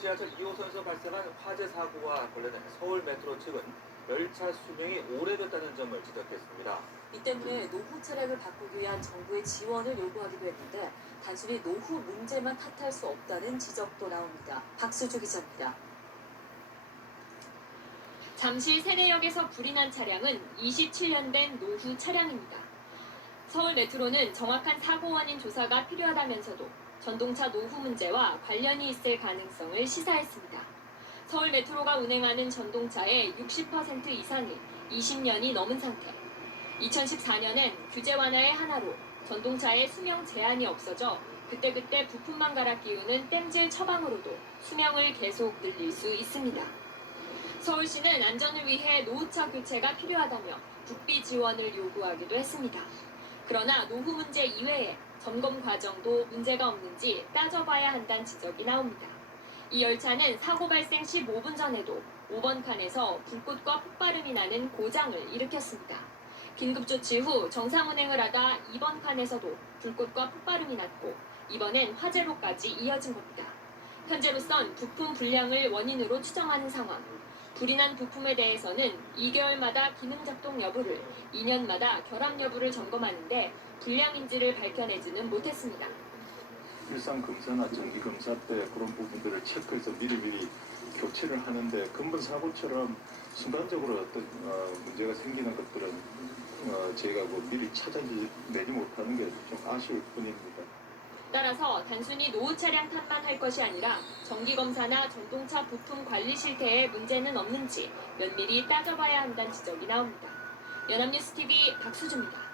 지하철 2호선에서 발생한 화재 사고와 관련해 서울 메트로 측은 열차 수명이 오래됐다는 점을 지적했습니다. 이 때문에 노후 차량을 바꾸기 위한 정부의 지원을 요구하기도 했는데 단순히 노후 문제만 탓할 수 없다는 지적도 나옵니다. 박수주 기자입니다. 잠실 세내역에서 불이 난 차량은 27년 된 노후 차량입니다. 서울 메트로는 정확한 사고 원인 조사가 필요하다면서도 전동차 노후 문제와 관련이 있을 가능성을 시사했습니다. 서울 메트로가 운행하는 전동차의 60% 이상이 20년이 넘은 상태. 2014년엔 규제 완화의 하나로 전동차의 수명 제한이 없어져 그때그때 부품만 갈아 끼우는 땜질 처방으로도 수명을 계속 늘릴 수 있습니다. 서울시는 안전을 위해 노후차 교체가 필요하다며 국비 지원을 요구하기도 했습니다. 그러나 노후 문제 이외에 점검 과정도 문제가 없는지 따져봐야 한다는 지적이 나옵니다. 이 열차는 사고 발생 15분 전에도 5번 칸에서 불꽃과 폭발음이 나는 고장을 일으켰습니다. 긴급조치 후 정상 운행을 하다 2번 칸에서도 불꽃과 폭발음이 났고 이번엔 화재로까지 이어진 겁니다. 현재로선 부품 불량을 원인으로 추정하는 상황. 불이 난 부품에 대해서는 2개월마다 기능 작동 여부를, 2년마다 결함 여부를 점검하는데 불량인지를 밝혀내지는 못했습니다. 일상 검사나 정기 검사 때 그런 부분들을 체크해서 미리미리 교체를 하는데 근본 사고처럼 순간적으로 어떤 문제가 생기는 것들은 저희가 미리 찾아내지 못하는 게 좀 아쉬울 뿐입니다. 따라서 단순히 노후 차량 탓만 할 것이 아니라 정기검사나 전동차 부품 관리 실태에 문제는 없는지 면밀히 따져봐야 한다는 지적이 나옵니다. 연합뉴스TV 박수주입니다.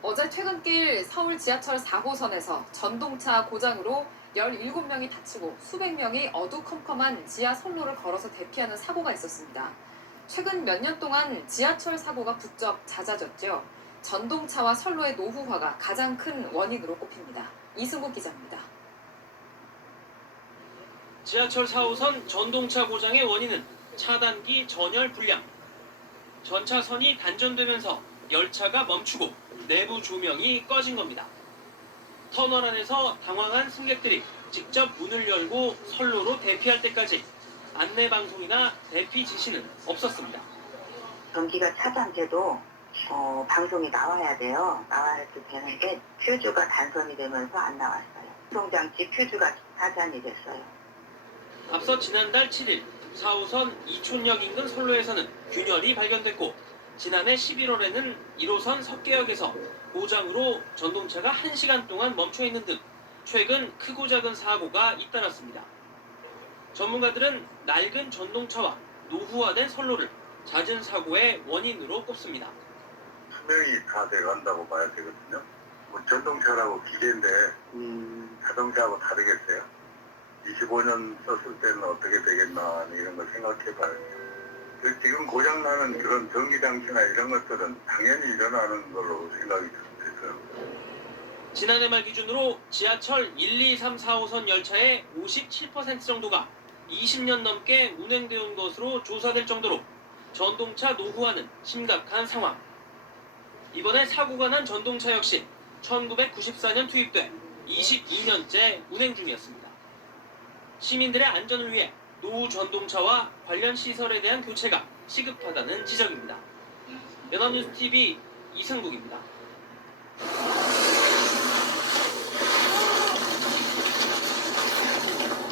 어제 퇴근길 서울 지하철 4호선에서 전동차 고장으로 17명이 다치고 수백 명이 어두컴컴한 지하 선로를 걸어서 대피하는 사고가 있었습니다. 최근 몇 년 동안 지하철 사고가 부쩍 잦아졌죠. 전동차와 선로의 노후화가 가장 큰 원인으로 꼽힙니다. 이승국 기자입니다. 지하철 4호선 전동차 고장의 원인은 차단기 전열 불량. 전차선이 단전되면서 열차가 멈추고 내부 조명이 꺼진 겁니다. 터널 안에서 당황한 승객들이 직접 문을 열고 선로로 대피할 때까지 안내 방송이나 대피 지시는 없었습니다. 전기가 차단돼도 방송이 나와야 돼요. 나와야 되는데 퓨즈가 단선이 되면서 안 나왔어요. 송장치 퓨즈가 차단이 됐어요. 앞서 지난달 7일 4호선 이촌역 인근 선로에서는 균열이 발견됐고 지난해 11월에는 1호선 석계역에서 고장으로 전동차가 1시간 동안 멈춰있는 등 최근 크고 작은 사고가 잇따랐습니다. 전문가들은 낡은 전동차와 노후화된 선로를 잦은 사고의 원인으로 꼽습니다. 수명이 다 돼간다고 봐야 되거든요. 전동차라고 기계인데 자동차하고 다르겠어요? 25년 썼을 때는 어떻게 되겠나 이런 걸 생각해봐요. 지금 고장나는 그런 전기장치나 이런 것들은 당연히 일어나는 걸로 생각이 됐어요. 지난해 말 기준으로 지하철 1, 2, 3, 4호선 열차의 57% 정도가 20년 넘게 운행되어 온 것으로 조사될 정도로 전동차 노후화는 심각한 상황. 이번에 사고가 난 전동차 역시 1994년 투입돼 22년째 운행 중이었습니다. 시민들의 안전을 위해 노후 전동차와 관련 시설에 대한 교체가 시급하다는 지적입니다. 연합뉴스TV 이승국입니다.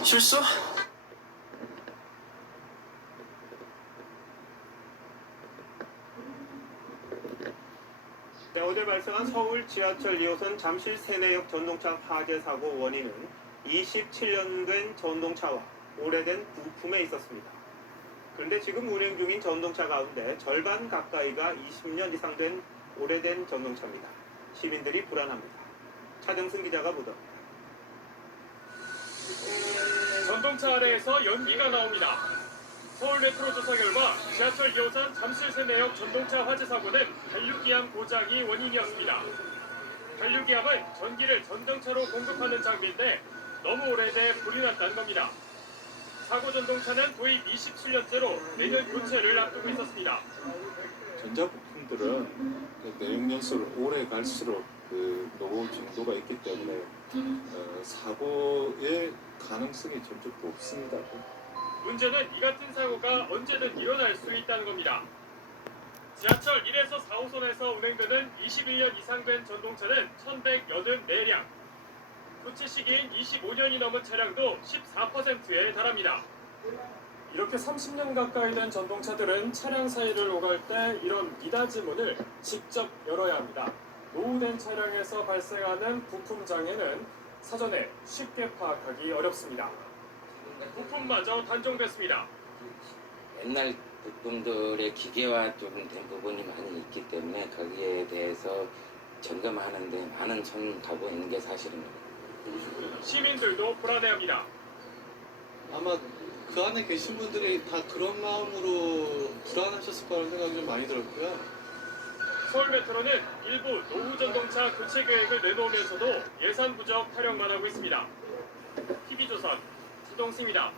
실수? 네, 어제 발생한 서울 지하철 2호선 잠실 세내역 전동차 화재 사고 원인은 27년 된 전동차와 오래된 부품에 있었습니다. 그런데 지금 운행 중인 전동차 가운데 절반 가까이가 20년 이상 된 오래된 전동차입니다. 시민들이 불안합니다. 차정승 기자가 보도합니다. 전동차 아래에서 연기가 나옵니다. 서울 메트로 조사 결과 지하철 2호선 잠실 세내역 전동차 화재 사고는 한류기암 고장이 원인이었습니다. 관류기압은 전기를 전동차로 공급하는 장비인데 너무 오래돼 불이 났다는 겁니다. 사고 전동차는 도입 27년째로 내년 교체를 앞두고 있었습니다. 전자부품들은 그 내용 연수를 오래 갈수록 그 노후 정도가 있기 때문에 사고의 가능성이 점점 높습니다. 문제는 이 같은 사고가 언제든 일어날 수 있다는 겁니다. 지하철 1에서 4호선에서 운행되는 21년 이상 된 전동차는 1,184량. 교체 시기인 25년이 넘은 차량도 14%에 달합니다. 이렇게 30년 가까이 된 전동차들은 차량 사이를 오갈 때 이런 미닫이 문을 직접 열어야 합니다. 노후된 차량에서 발생하는 부품 장애는 사전에 쉽게 파악하기 어렵습니다. 부품마저 단종됐습니다. 옛날 부품들의 기계화 좀 된 부분이 많이 있기 때문에 거기에 대해서 점검하는데 많은 손 가고 있는 게 사실입니다. 시민들도 불안해합니다. 아마 그 안에 계신 분들이 다 그런 마음으로 불안하셨을 거라는 생각이 좀 많이 들었고요. 서울메트로는 일부 노후 전동차 교체 계획을 내놓으면서도 예산 부족 타령만 하고 있습니다. TV조선 이동수입니다.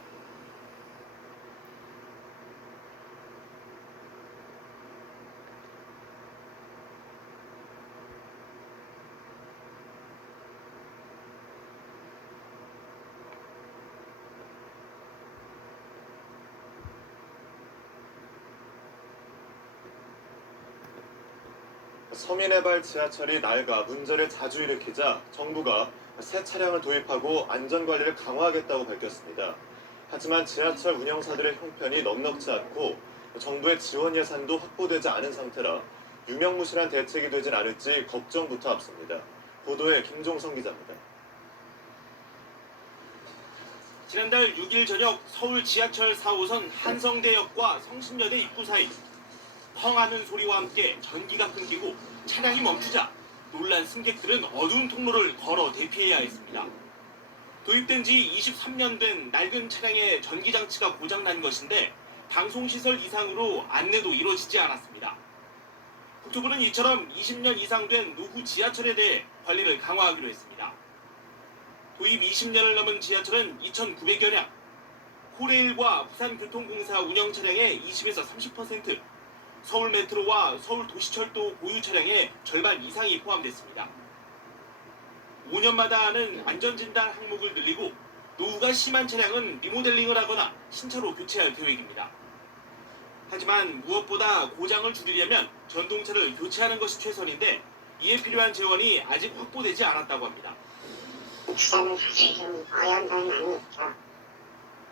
서민의 발 지하철이 낡아 문제를 자주 일으키자 정부가 새 차량을 도입하고 안전관리를 강화하겠다고 밝혔습니다. 하지만 지하철 운영사들의 형편이 넉넉지 않고 정부의 지원 예산도 확보되지 않은 상태라 유명무실한 대책이 되진 않을지 걱정부터 앞섭니다. 보도에 김종성 기자입니다. 지난달 6일 저녁 서울 지하철 4호선 한성대역과 성신여대 입구 사이 펑하는 소리와 함께 전기가 끊기고 차량이 멈추자 놀란 승객들은 어두운 통로를 걸어 대피해야 했습니다. 도입된 지 23년 된 낡은 차량의 전기장치가 고장난 것인데 방송시설 이상으로 안내도 이루어지지 않았습니다. 국토부는 이처럼 20년 이상 된 노후 지하철에 대해 관리를 강화하기로 했습니다. 도입 20년을 넘은 지하철은 2,900여 량, 코레일과 부산교통공사 운영 차량의 20에서 30%, 서울메트로와 서울도시철도 고유 차량의 절반 이상이 포함됐습니다. 5년마다 하는 안전진단 항목을 늘리고 노후가 심한 차량은 리모델링을 하거나 신차로 교체할 계획입니다. 하지만 무엇보다 고장을 줄이려면 전동차를 교체하는 것이 최선인데 이에 필요한 재원이 아직 확보되지 않았다고 합니다.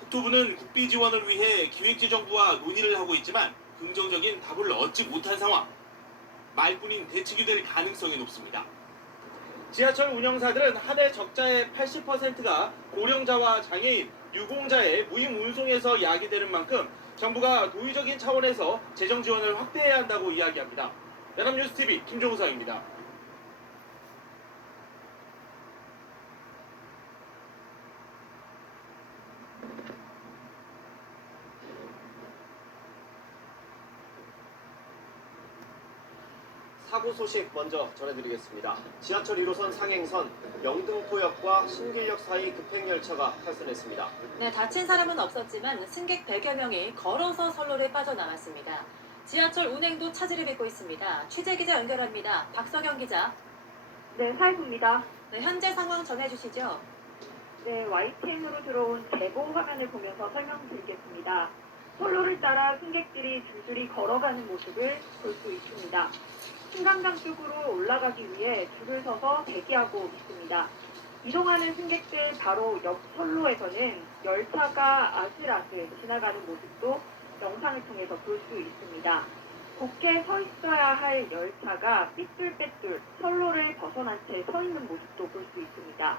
국토부는 국비 지원을 위해 기획재정부와 논의를 하고 있지만 긍정적인 답을 얻지 못한 상황. 말뿐인 대책이 될 가능성이 높습니다. 지하철 운영사들은 한 해 적자의 80%가 고령자와 장애인, 유공자의 무임 운송에서 야기되는 만큼 정부가 도의적인 차원에서 재정 지원을 확대해야 한다고 이야기합니다. 연합뉴스TV 김종상입니다. 사고 소식 먼저 전해드리겠습니다. 지하철 1호선 상행선 영등포역과 신길역 사이 급행열차가 탈선했습니다. 네, 다친 사람은 없었지만 승객 100여 명이 걸어서 선로를 빠져나왔습니다. 지하철 운행도 차질을 빚고 있습니다. 취재 기자 연결합니다. 박석영 기자. 네, 사회부입니다. 네, 현재 상황 전해주시죠. 네, YTN으로 들어온 제보 화면을 보면서 설명드리겠습니다. 선로를 따라 승객들이 줄줄이 걸어가는 모습을 볼 수 있습니다. 신강강 쪽으로 올라가기 위해 줄을 서서 대기하고 있습니다. 이동하는 승객들 바로 옆 선로에서는 열차가 아슬아슬 지나가는 모습도 영상을 통해서 볼 수 있습니다. 곧게 서 있어야 할 열차가 삐뚤빼뚤 선로를 벗어난 채 서 있는 모습도 볼 수 있습니다.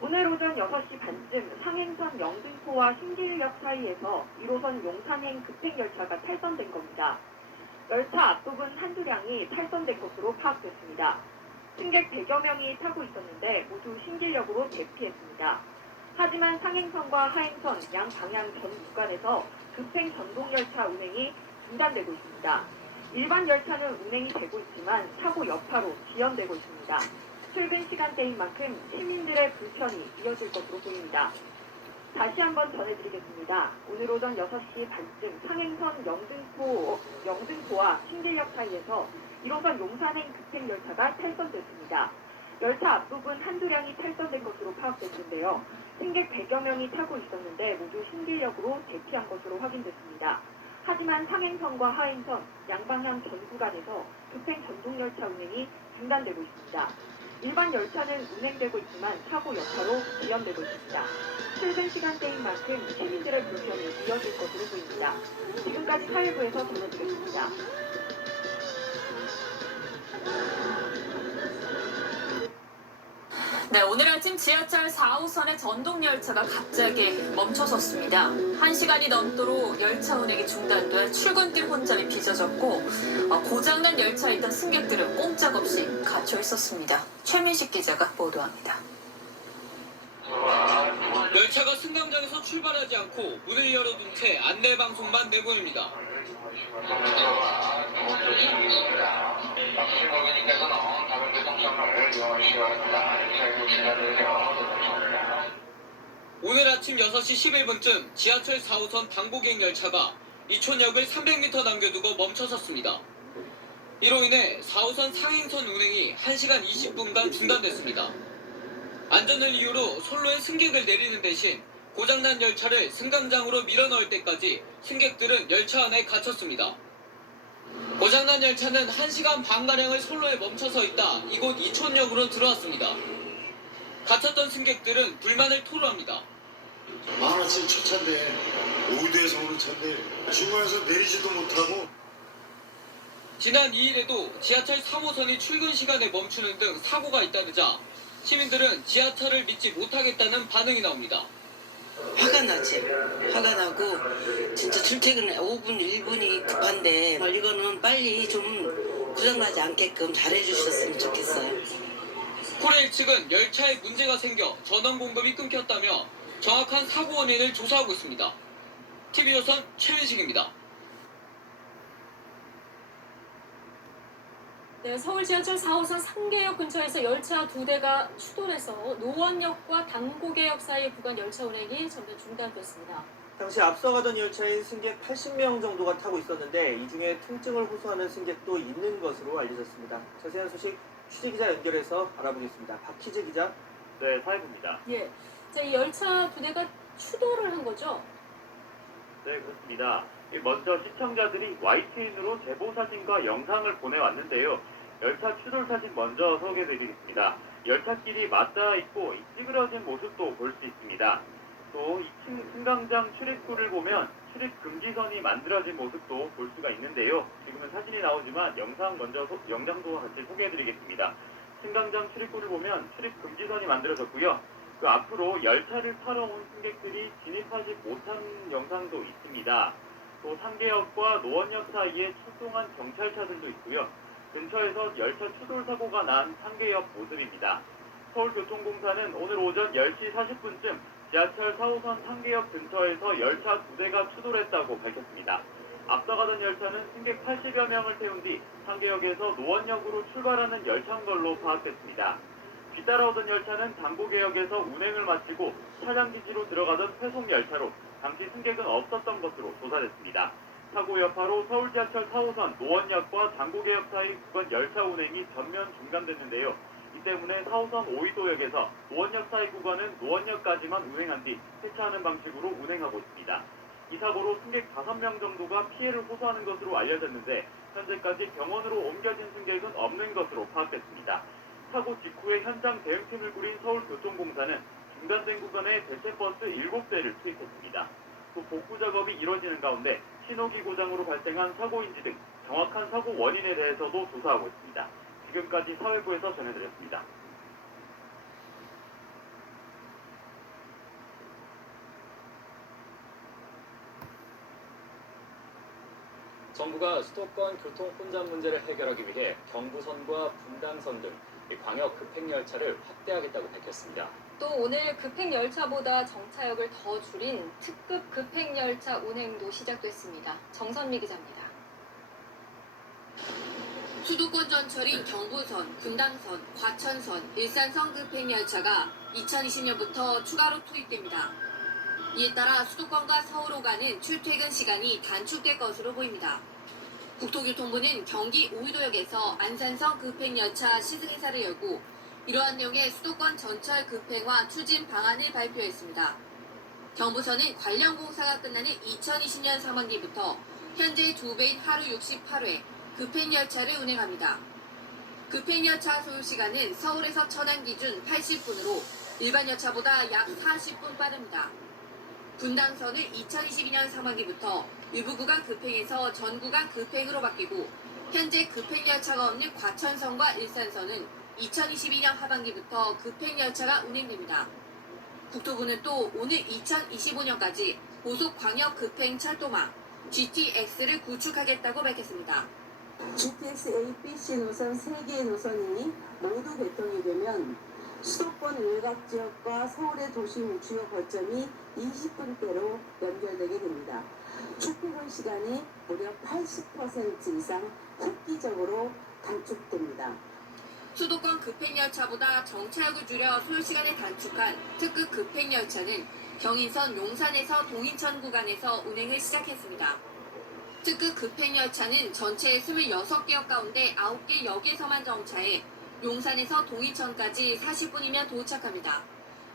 오늘 오전 6시 반쯤 상행선 영등포와 신길역 사이에서 1호선 용산행 급행열차가 탈선된 겁니다. 열차 앞부분 한두 량이 탈선된 것으로 파악됐습니다. 승객 100여 명이 타고 있었는데 모두 신길역으로 대피했습니다. 하지만 상행선과 하행선 양 방향 전 구간에서 급행 전동열차 운행이 중단되고 있습니다. 일반 열차는 운행이 되고 있지만 사고 여파로 지연되고 있습니다. 출근 시간대인 만큼 시민들의 불편이 이어질 것으로 보입니다. 다시 한번 전해드리겠습니다. 오늘 오전 6시 반쯤 상행선 영등포와 신길역 사이에서 1호선 용산행 급행열차가 탈선됐습니다. 열차 앞부분 한두 량이 탈선된 것으로 파악됐는데요. 승객 100여 명이 타고 있었는데 모두 신길역으로 대피한 것으로 확인됐습니다. 하지만 상행선과 하행선, 양방향 전 구간에서 급행 전동열차 운행이 중단되고 있습니다. 일반 열차는 운행되고 있지만 사고 여파로 지연되고 있습니다. 출근 시간대인 만큼 시민들의 불편이 이어질 것으로 보입니다. 지금까지 사회부에서 전해드렸습니다. 네, 오늘 아침 지하철 4호선의 전동열차가 갑자기 멈춰섰습니다. 1시간이 넘도록 열차 운행이 중단돼 출근길 혼잡이 빚어졌고 고장난 열차에 있던 승객들은 꼼짝없이 갇혀 있었습니다. 최민식 기자가 보도합니다. 열차가 승강장에서 출발하지 않고 문을 열어둔 채 안내방송만 내보냅니다. 오늘 아침 6시 11분쯤 지하철 4호선 당고객 열차가 이촌역을 300m 남겨두고 멈춰섰습니다. 이로 인해 4호선 상행선 운행이 1시간 20분간 중단됐습니다. 안전을 이유로 선로에 승객을 내리는 대신 고장난 열차를 승강장으로 밀어넣을 때까지 승객들은 열차 안에 갇혔습니다. 고장난 열차는 1시간 반가량을 선로에 멈춰서 있다 이곳 이촌역으로 들어왔습니다. 갇혔던 승객들은 불만을 토로합니다. 많았지 첫 차인데 오후대에서 오는 차인데 중간에서 내리지도 못하고. 지난 2일에도 지하철 3호선이 출근 시간에 멈추는 등 사고가 잇따르자 시민들은 지하철을 믿지 못하겠다는 반응이 나옵니다. 화가 나지. 화가 나고 진짜 출퇴근 5분 1분이 급한데 이거는 빨리 좀 고장나지 않게끔 잘해주셨으면 좋겠어요. 코레일 측은 열차에 문제가 생겨 전원 공급이 끊겼다며 정확한 사고 원인을 조사하고 있습니다. TV조선 최민식입니다. 네, 서울 지하철 4호선 상계역 근처에서 열차 2대가 추돌해서 노원역과 당고개역 사이 구간 열차 운행이 전면 중단됐습니다. 당시 앞서가던 열차인 승객 80명 정도가 타고 있었는데 이 중에 통증을 호소하는 승객도 있는 것으로 알려졌습니다. 자세한 소식 취재기자 연결해서 알아보겠습니다. 박희재 기자. 네, 사회부입니다. 예, 자, 이 열차 2대가 추돌을 한 거죠? 네, 그렇습니다. 먼저 시청자들이 YTN으로 제보 사진과 영상을 보내왔는데요. 열차 추돌 사진 먼저 소개해드리겠습니다. 열차끼리 맞닿아 있고 찌그러진 모습도 볼 수 있습니다. 또 2층 승강장 출입구를 보면 출입 금지선이 만들어진 모습도 볼 수가 있는데요. 지금은 사진이 나오지만 영상도 같이 소개해드리겠습니다. 승강장 출입구를 보면 출입 금지선이 만들어졌고요. 그 앞으로 열차를 타러 온 승객들이 진입하지 못한 영상도 있습니다. 또 상계역과 노원역 사이에 출동한 경찰차들도 있고요. 근처에서 열차 추돌 사고가 난 상계역 모습입니다. 서울교통공사는 오늘 오전 10시 40분쯤 지하철 4호선 상계역 근처에서 열차 2대가 추돌했다고 밝혔습니다. 앞서가던 열차는 승객 80여 명을 태운 뒤 상계역에서 노원역으로 출발하는 열차인 걸로 파악됐습니다. 뒤따라오던 열차는 당고개역에서 운행을 마치고 차량기지로 들어가던 회송열차로 당시 승객은 없었던 것으로 조사됐습니다. 사고 여파로 서울 지하철 4호선 노원역과 당고개역 사이 구간 열차 운행이 전면 중단됐는데요. 이 때문에 4호선 오이도역에서 노원역 사이 구간은 노원역까지만 운행한 뒤 세차하는 방식으로 운행하고 있습니다. 이 사고로 승객 5명 정도가 피해를 호소하는 것으로 알려졌는데 현재까지 병원으로 옮겨진 승객은 없는 것으로 파악됐습니다. 사고 직후에 현장 대응팀을 꾸린 서울교통공사는 중단된 구간에 대체버스 7대를 투입했습니다. 또 복구 작업이 이뤄지는 가운데 신호기 고장으로 발생한 사고인지 등 정확한 사고 원인에 대해서도 조사하고 있습니다. 지금까지 사회부에서 전해드렸습니다. 정부가 수도권 교통 혼잡 문제를 해결하기 위해 경부선과 분당선 등 광역 급행열차를 확대하겠다고 밝혔습니다. 또 오늘 급행열차보다 정차역을 더 줄인 특급 급행열차 운행도 시작됐습니다. 정선미 기자입니다. 수도권 전철인 경부선, 분당선, 과천선, 일산선 급행열차가 2020년부터 추가로 투입됩니다. 이에 따라 수도권과 서울로 가는 출퇴근 시간이 단축될 것으로 보입니다. 국토교통부는 경기 오이도역에서 안산선 급행열차 시승행사를 열고 이러한 내용의 수도권 전철 급행화 추진 방안을 발표했습니다. 경부선은 관련 공사가 끝나는 2020년 상반기부터 현재 2배인 하루 68회 급행열차를 운행합니다. 급행열차 소요시간은 서울에서 천안 기준 80분으로 일반 열차보다 약 40분 빠릅니다. 분당선은 2022년 상반기부터 일부 구간 급행에서 전 구간 급행으로 바뀌고 현재 급행열차가 없는 과천선과 일산선은 2022년 하반기부터 급행열차가 운행됩니다. 국토부는 또 오늘 2025년까지 고속광역 급행철도망 GTX를 구축하겠다고 밝혔습니다. GTX A, B, C 노선 3개의 노선이 모두 개통이 되면 수도권 외곽 지역과 서울의 도심 주요 거점이 20분대로 연결되게 됩니다. 출퇴근 시간이 무려 80% 이상 획기적으로 단축됩니다. 수도권 급행열차보다 정차역을 줄여 소요시간을 단축한 특급 급행열차는 경인선 용산에서 동인천 구간에서 운행을 시작했습니다. 특급 급행열차는 전체 26개역 가운데 9개 역에서만 정차해 용산에서 동인천까지 40분이면 도착합니다.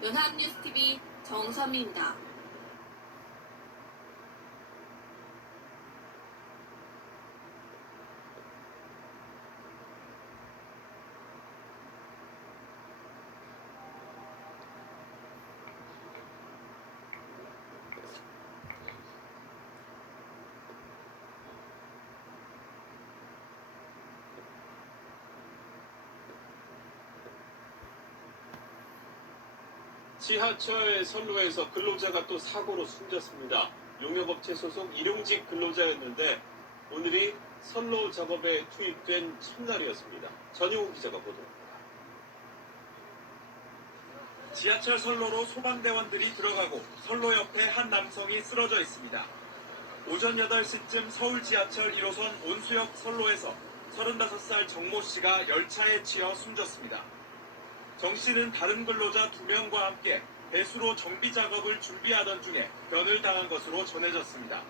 연합뉴스TV 정선미입니다. 지하철 선로에서 근로자가 또 사고로 숨졌습니다. 용역업체 소속 일용직 근로자였는데 오늘이 선로 작업에 투입된 첫날이었습니다. 전용우 기자가 보도합니다. 지하철 선로로 소방대원들이 들어가고 선로 옆에 한 남성이 쓰러져 있습니다. 오전 8시쯤 서울 지하철 1호선 온수역 선로에서 35살 정모 씨가 열차에 치여 숨졌습니다. 정 씨는 다른 근로자 2명과 함께 배수로 정비 작업을 준비하던 중에 변을 당한 것으로 전해졌습니다.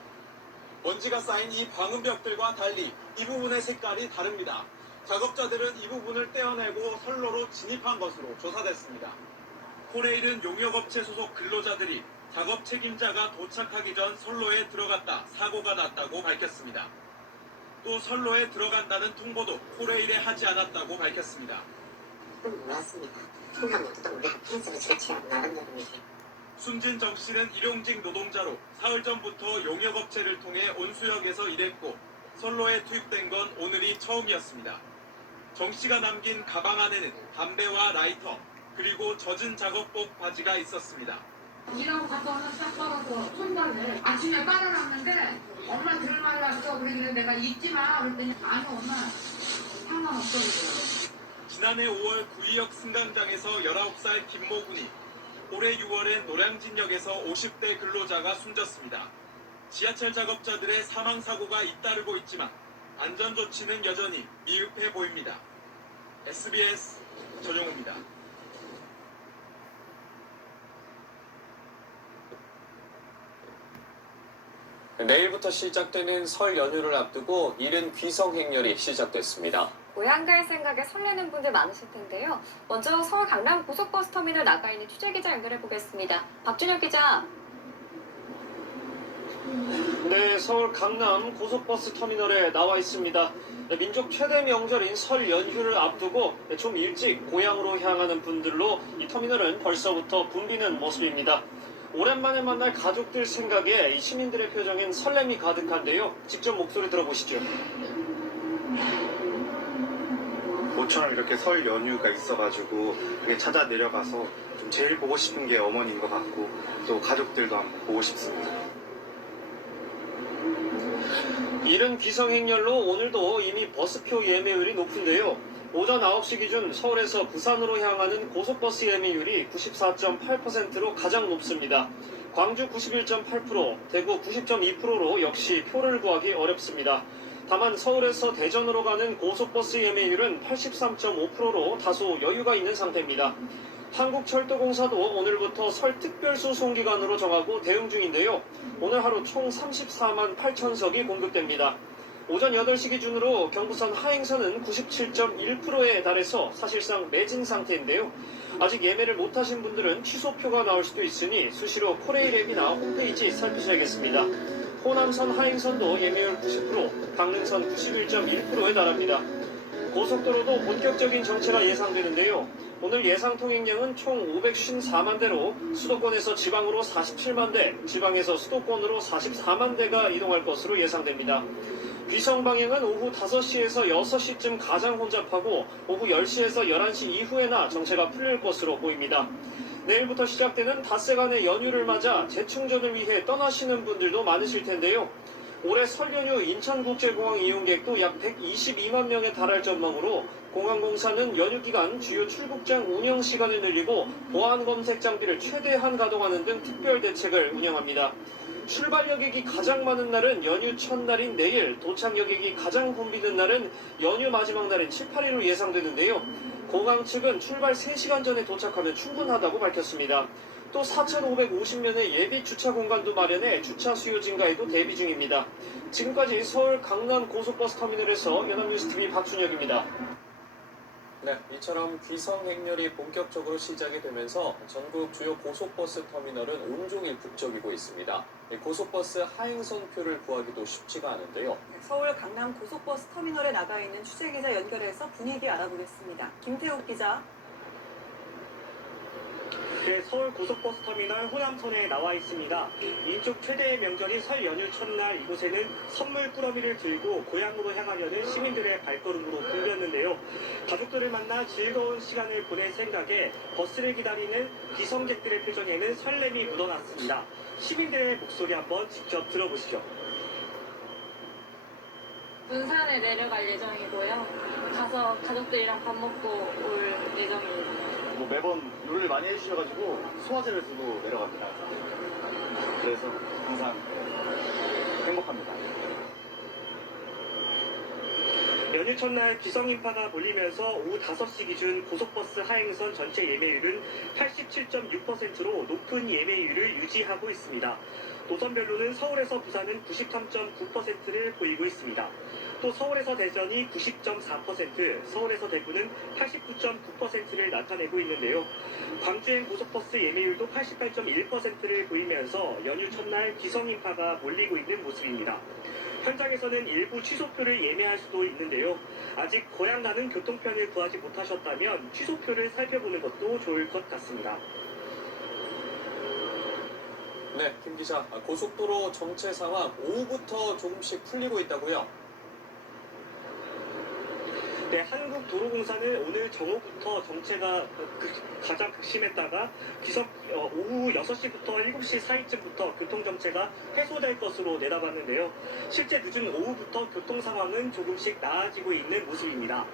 먼지가 쌓인 이 방음벽들과 달리 이 부분의 색깔이 다릅니다. 작업자들은 이 부분을 떼어내고 선로로 진입한 것으로 조사됐습니다. 코레일은 용역업체 소속 근로자들이 작업 책임자가 도착하기 전 선로에 들어갔다 사고가 났다고 밝혔습니다. 또 선로에 들어간다는 통보도 코레일에 하지 않았다고 밝혔습니다. 몰랐습니다. 생각부터 우리가 펜스를 제치하고 나름대로 이제. 숨진 정 씨는 일용직 노동자로 사흘 전부터 용역업체를 통해 온수역에서 일했고 선로에 투입된 건 오늘이 처음이었습니다. 정 씨가 남긴 가방 안에는 담배와 라이터 그리고 젖은 작업복 바지가 있었습니다. 일하고 갔다 와서 딱 빨아서 손발에 아침에 빨아놨는데 엄마 덜 말랐어. 그러길래 내가 잊지 마. 그랬더니 아니 엄마 상관없어. 그래요. 지난해 5월 구의역 승강장에서 19살 김모군이 올해 6월엔 노량진역에서 50대 근로자가 숨졌습니다. 지하철 작업자들의 사망사고가 잇따르고 있지만 안전조치는 여전히 미흡해 보입니다. SBS 전용우입니다. 내일부터 시작되는 설 연휴를 앞두고 이른 귀성 행렬이 시작됐습니다. 고향 갈 생각에 설레는 분들 많으실 텐데요. 먼저 서울 강남 고속버스 터미널 나가 있는 취재기자 연결해 보겠습니다. 박준혁 기자. 네, 서울 강남 고속버스 터미널에 나와 있습니다. 민족 최대 명절인 설 연휴를 앞두고 좀 일찍 고향으로 향하는 분들로 이 터미널은 벌써부터 붐비는 모습입니다. 오랜만에 만날 가족들 생각에 이 시민들의 표정엔 설렘이 가득한데요. 직접 목소리 들어보시죠. 모처럼 이렇게 설 연휴가 있어가지고 이렇게 찾아 내려가서 좀 제일 보고 싶은 게 어머니인 것 같고 또 가족들도 한번 보고 싶습니다. 이른 귀성행렬로 오늘도 이미 버스표 예매율이 높은데요. 오전 9시 기준 서울에서 부산으로 향하는 고속버스 예매율이 94.8%로 가장 높습니다. 광주 91.8%, 대구 90.2%로 역시 표를 구하기 어렵습니다. 다만 서울에서 대전으로 가는 고속버스 예매율은 83.5%로 다소 여유가 있는 상태입니다. 한국철도공사도 오늘부터 설 특별수송 기간으로 정하고 대응 중인데요. 오늘 하루 총 34만 8천석이 공급됩니다. 오전 8시 기준으로 경부선 하행선은 97.1%에 달해서 사실상 매진 상태인데요. 아직 예매를 못하신 분들은 취소표가 나올 수도 있으니 수시로 코레일 앱이나 홈페이지 살피셔야겠습니다. 호남선 하행선도 예매율 90%, 강릉선 91.1%에 달합니다. 고속도로도 본격적인 정체가 예상되는데요. 오늘 예상 통행량은 총 554만 대로 수도권에서 지방으로 47만 대, 지방에서 수도권으로 44만 대가 이동할 것으로 예상됩니다. 귀성 방향은 오후 5시에서 6시쯤 가장 혼잡하고 오후 10시에서 11시 이후에나 정체가 풀릴 것으로 보입니다. 내일부터 시작되는 닷새간의 연휴를 맞아 재충전을 위해 떠나시는 분들도 많으실 텐데요. 올해 설 연휴 인천국제공항 이용객도 약 122만 명에 달할 전망으로 공항공사는 연휴 기간 주요 출국장 운영 시간을 늘리고 보안 검색 장비를 최대한 가동하는 등 특별 대책을 운영합니다. 출발 여객이 가장 많은 날은 연휴 첫날인 내일, 도착 여객이 가장 붐비는 날은 연휴 마지막 날인 7, 8일로 예상되는데요. 공항 측은 출발 3시간 전에 도착하면 충분하다고 밝혔습니다. 또 4,550면의 예비 주차 공간도 마련해 주차 수요 증가에도 대비 중입니다. 지금까지 서울 강남 고속버스 터미널에서 연합뉴스TV 박준혁입니다. 네, 이처럼 귀성 행렬이 본격적으로 시작이 되면서 전국 주요 고속버스 터미널은 온종일 북적이고 있습니다. 고속버스 하행선표를 구하기도 쉽지가 않은데요. 서울 강남 고속버스 터미널에 나가 있는 취재기자 연결해서 분위기 알아보겠습니다. 김태욱 기자. 네, 서울 고속버스 터미널 호남선에 나와 있습니다. 민족 최대의 명절인 설 연휴 첫날 이곳에는 선물 꾸러미를 들고 고향으로 향하려는 시민들의 발걸음으로 붐볐는데요. 가족들을 만나 즐거운 시간을 보낼 생각에 버스를 기다리는 귀성객들의 표정에는 설렘이 묻어났습니다. 시민들의 목소리 한번 직접 들어보시죠. 군산에 내려갈 예정이고요. 가서 가족들이랑 밥 먹고 올 예정입니다. 매번 요리를 많이 해주셔가지고 소화제를 두고 내려갑니다. 그래서 항상 행복합니다. 연휴 첫날 귀성 인파가 몰리면서 오후 5시 기준 고속버스 하행선 전체 예매율은 87.6%로 높은 예매율을 유지하고 있습니다. 노선별로는 서울에서 부산은 93.9%를 보이고 있습니다. 또 서울에서 대전이 90.4%, 서울에서 대구는 89.9%를 나타내고 있는데요. 광주행 고속버스 예매율도 88.1%를 보이면서 연휴 첫날 귀성 인파가 몰리고 있는 모습입니다. 현장에서는 일부 취소표를 예매할 수도 있는데요. 아직 고향 가는 교통편을 구하지 못하셨다면 취소표를 살펴보는 것도 좋을 것 같습니다. 네, 김 기자, 고속도로 정체 상황 오후부터 조금씩 풀리고 있다고요? 네, 한국도로공사는 오늘 정오부터 정체가 가장 극심했다가 오후 6시부터 7시 사이쯤부터 교통정체가 해소될 것으로 내다봤는데요. 실제 늦은 오후부터 교통 상황은 조금씩 나아지고 있는 모습입니다.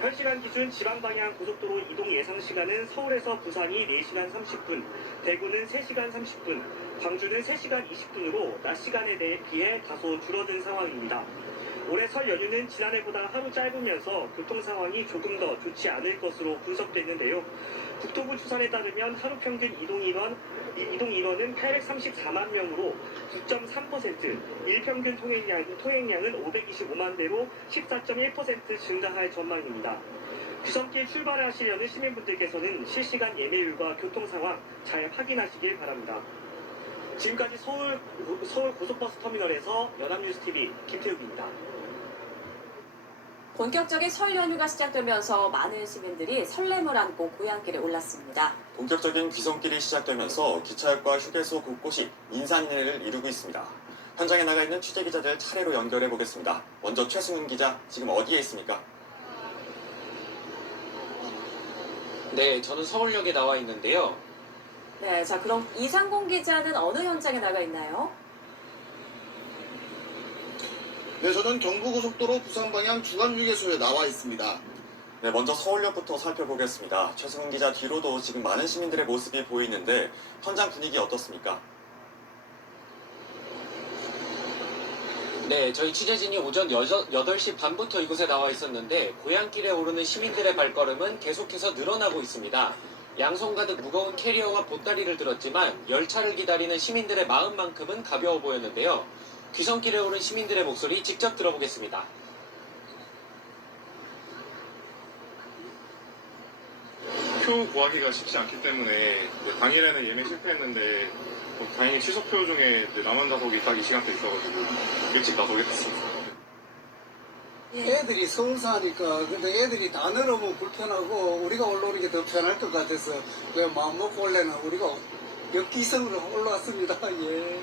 현 시간 기준 지방방향 고속도로 이동 예상 시간은 서울에서 부산이 4시간 30분, 대구는 3시간 30분, 광주는 3시간 20분으로 낮 시간에 비해 다소 줄어든 상황입니다. 올해 설 연휴는 지난해보다 하루 짧으면서 교통 상황이 조금 더 좋지 않을 것으로 분석됐는데요. 국토부 추산에 따르면 하루 평균 이동 인원은 834만 명으로 9.3%, 일평균 통행량은 525만 대로 14.1% 증가할 전망입니다. 귀성길 출발을 하시려는 시민분들께서는 실시간 예매율과 교통 상황 잘 확인하시길 바랍니다. 지금까지 서울 고속버스 터미널에서 연합뉴스TV 김태욱입니다. 본격적인 설 연휴가 시작되면서 많은 시민들이 설렘을 안고 고향길에 올랐습니다. 본격적인 귀성길이 시작되면서 기차역과 휴게소 곳곳이 인산인해를 이루고 있습니다. 현장에 나가 있는 취재기자들 차례로 연결해 보겠습니다. 먼저 최승훈 기자, 지금 어디에 있습니까? 네, 저는 서울역에 나와 있는데요. 네, 자 그럼 이상공 기자는 어느 현장에 나가 있나요? 네, 저는 경부고속도로 부산 방향 주간휴게소에 나와 있습니다. 네, 먼저 서울역부터 살펴보겠습니다. 최승훈 기자 뒤로도 지금 많은 시민들의 모습이 보이는데 현장 분위기 어떻습니까? 네, 저희 취재진이 오전 8시 반부터 이곳에 나와 있었는데 고향길에 오르는 시민들의 발걸음은 계속해서 늘어나고 있습니다. 양손 가득 무거운 캐리어와 보따리를 들었지만 열차를 기다리는 시민들의 마음만큼은 가벼워 보였는데요. 귀성길에 오른 시민들의 목소리 직접 들어보겠습니다. 표 구하기가 쉽지 않기 때문에 당일에는 예매 실패했는데 다행히 취소표 중에 남은 좌석이 딱 이 시간대 있어가지고 일찍 나서게 됐습니다. 애들이 서울 사니까 근데 애들이 다 내려오면 불편하고 우리가 올라오는 게 더 편할 것 같아서 왜 마음 먹고 올래는 우리가 역기성으로 올라왔습니다. 예.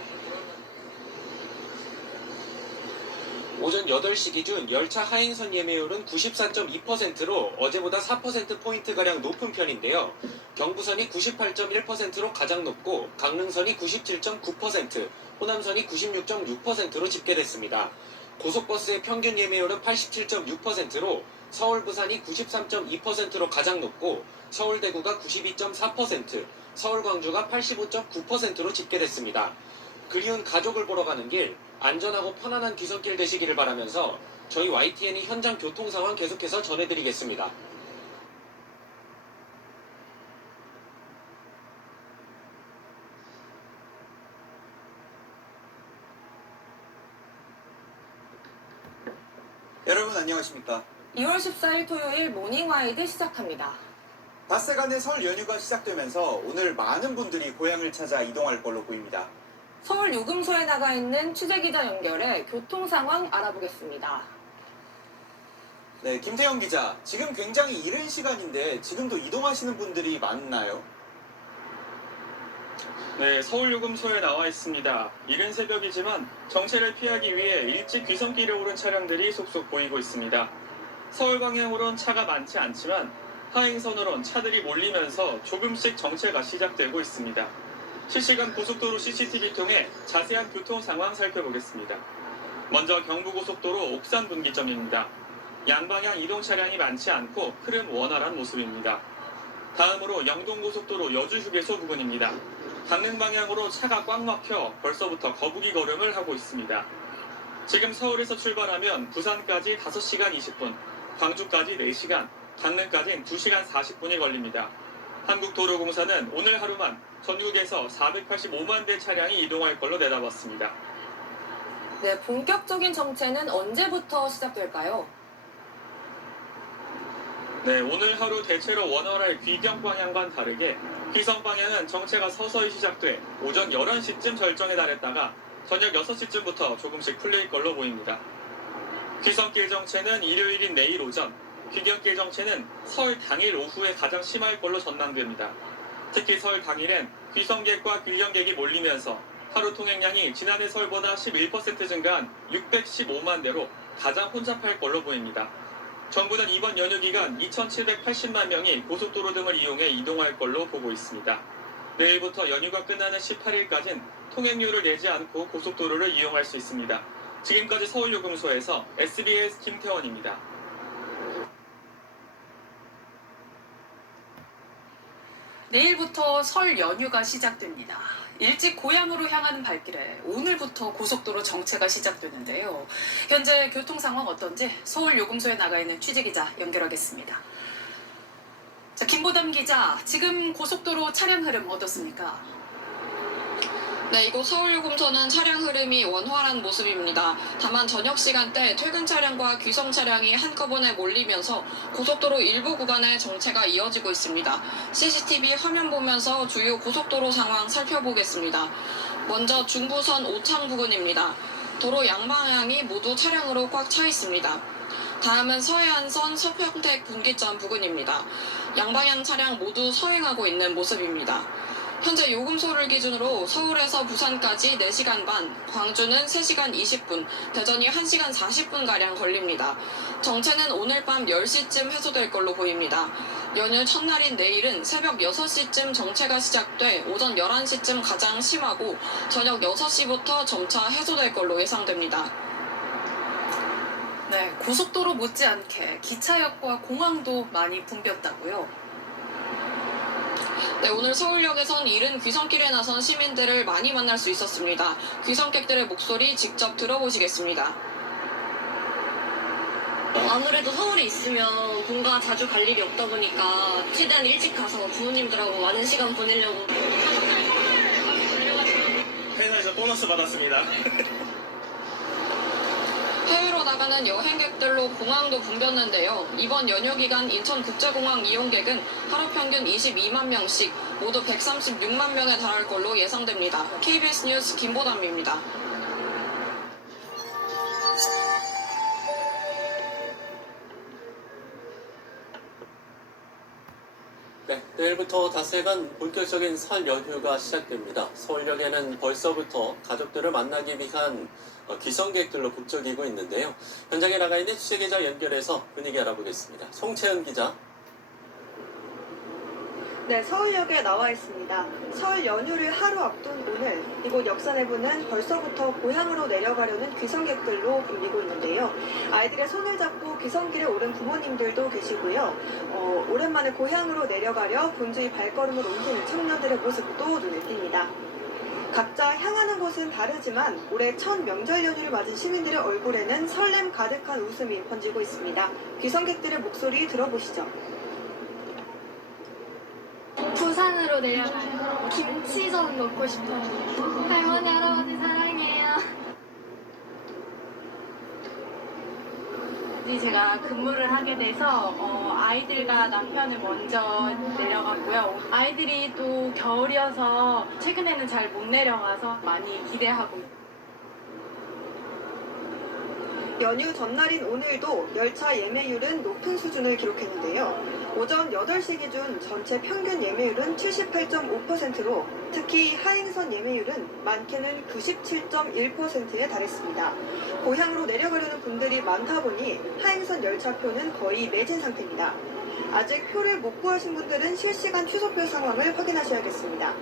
오전 8시 기준 열차 하행선 예매율은 94.2%로 어제보다 4%포인트가량 높은 편인데요. 경부선이 98.1%로 가장 높고 강릉선이 97.9%, 호남선이 96.6%로 집계됐습니다. 고속버스의 평균 예매율은 87.6%로 서울 부산이 93.2%로 가장 높고 서울 대구가 92.4%, 서울 광주가 85.9%로 집계됐습니다. 그리운 가족을 보러 가는 길, 안전하고 편안한 귀성길 되시기를 바라면서 저희 YTN이 현장 교통 상황 계속해서 전해드리겠습니다. 여러분 안녕하십니까? 2월 14일 토요일 모닝와이드 시작합니다. 닷새간의 설 연휴가 시작되면서 오늘 많은 분들이 고향을 찾아 이동할 걸로 보입니다. 서울 요금소에 나가 있는 취재기자 연결해 교통 상황 알아보겠습니다. 네, 김태형 기자. 지금 굉장히 이른 시간인데 지금도 이동하시는 분들이 많나요? 네, 서울요금소에 나와 있습니다. 이른 새벽이지만 정체를 피하기 위해 일찍 귀성길에 오른 차량들이 속속 보이고 있습니다. 서울 방향으론 차가 많지 않지만 하행선으론 차들이 몰리면서 조금씩 정체가 시작되고 있습니다. 실시간 고속도로 CCTV 통해 자세한 교통 상황 살펴보겠습니다. 먼저 경부고속도로 옥산 분기점입니다. 양방향 이동 차량이 많지 않고 흐름 원활한 모습입니다. 다음으로 영동고속도로 여주휴게소 부근입니다. 강릉 방향으로 차가 꽉 막혀 벌써부터 거북이 걸음을 하고 있습니다. 지금 서울에서 출발하면 부산까지 5시간 20분, 광주까지 4시간, 강릉까지는 2시간 40분이 걸립니다. 한국도로공사는 오늘 하루만 전국에서 485만 대 차량이 이동할 걸로 내다봤습니다. 네, 본격적인 정체는 언제부터 시작될까요? 네, 오늘 하루 대체로 원활할 귀경 방향과는 다르게 귀성 방향은 정체가 서서히 시작돼 오전 11시쯤 절정에 달했다가 저녁 6시쯤부터 조금씩 풀릴 걸로 보입니다. 귀성길 정체는 일요일인 내일 오전, 귀경길 정체는 설 당일 오후에 가장 심할 걸로 전망됩니다. 특히 설 당일엔 귀성객과 귀경객이 몰리면서 하루 통행량이 지난해 설보다 11% 증가한 615만 대로 가장 혼잡할 걸로 보입니다. 정부는 이번 연휴 기간 2,780만 명이 고속도로 등을 이용해 이동할 걸로 보고 있습니다. 내일부터 연휴가 끝나는 18일까지는 통행료를 내지 않고 고속도로를 이용할 수 있습니다. 지금까지 서울요금소에서 SBS 김태원입니다. 내일부터 설 연휴가 시작됩니다. 일찍 고향으로 향하는 발길에 오늘부터 고속도로 정체가 시작되는데요. 현재 교통 상황 어떤지 서울 요금소에 나가 있는 취재기자 연결하겠습니다. 자, 김보담 기자, 지금 고속도로 차량 흐름 어떻습니까? 네, 이곳 서울요금소는 차량 흐름이 원활한 모습입니다. 다만 저녁 시간대 퇴근 차량과 귀성 차량이 한꺼번에 몰리면서 고속도로 일부 구간에 정체가 이어지고 있습니다. CCTV 화면 보면서 주요 고속도로 상황 살펴보겠습니다. 먼저 중부선 오창 부근입니다. 도로 양방향이 모두 차량으로 꽉 차 있습니다. 다음은 서해안선 서평택 분기점 부근입니다. 양방향 차량 모두 서행하고 있는 모습입니다. 현재 요금소를 기준으로 서울에서 부산까지 4시간 반, 광주는 3시간 20분, 대전이 1시간 40분가량 걸립니다. 정체는 오늘 밤 10시쯤 해소될 걸로 보입니다. 연휴 첫날인 내일은 새벽 6시쯤 정체가 시작돼 오전 11시쯤 가장 심하고 저녁 6시부터 점차 해소될 걸로 예상됩니다. 네, 고속도로 못지않게 기차역과 공항도 많이 붐볐다고요? 네, 오늘 서울역에선 이른 귀성길에 나선 시민들을 많이 만날 수 있었습니다. 귀성객들의 목소리 직접 들어보시겠습니다. 아무래도 서울에 있으면 본가 자주 갈 일이 없다 보니까 최대한 일찍 가서 부모님들하고 많은 시간 보내려고. 회사에서 보너스 받았습니다. 해외로 나가는 여행객들로 공항도 붐볐는데요. 이번 연휴 기간 인천국제공항 이용객은 하루 평균 22만 명씩 모두 136만 명에 달할 걸로 예상됩니다. KBS 뉴스 김보담입니다. 네, 내일부터 닷새간 본격적인 설 연휴가 시작됩니다. 서울역에는 벌써부터 가족들을 만나기 위한 귀성객들로 북적이고 있는데요. 현장에 나가 있는 취재기자 연결해서 분위기 알아보겠습니다. 송채은 기자. 네, 서울역에 나와 있습니다. 설 연휴를 하루 앞둔 오늘 이곳 역사내부는 벌써부터 고향으로 내려가려는 귀성객들로 붐비고 있는데요. 아이들의 손을 잡고 귀성길에 오른 부모님들도 계시고요. 오랜만에 고향으로 내려가려 본주의 발걸음을 옮기는 청년들의 모습도 눈에 띕니다. 각자 향하는 곳은 다르지만 올해 첫 명절 연휴를 맞은 시민들의 얼굴에는 설렘 가득한 웃음이 번지고 있습니다. 귀성객들의 목소리 들어보시죠. 부산으로 내려가요. 김치전 먹고 싶어요. 할머니, 할아버지 사랑해요. 제가 근무를 하게 돼서 아이들과 남편을 먼저 내려갔고요. 아이들이 또 겨울이어서 최근에는 잘 못 내려가서 많이 기대하고 있어요. 연휴 전날인 오늘도 열차 예매율은 높은 수준을 기록했는데요. 오전 8시 기준 전체 평균 예매율은 78.5%로 특히 하행선 예매율은 많게는 97.1%에 달했습니다. 고향으로 내려가려는 분들이 많다 보니 하행선 열차표는 거의 매진 상태입니다. 아직 표를 못 구하신 분들은 실시간 취소표 상황을 확인하셔야겠습니다.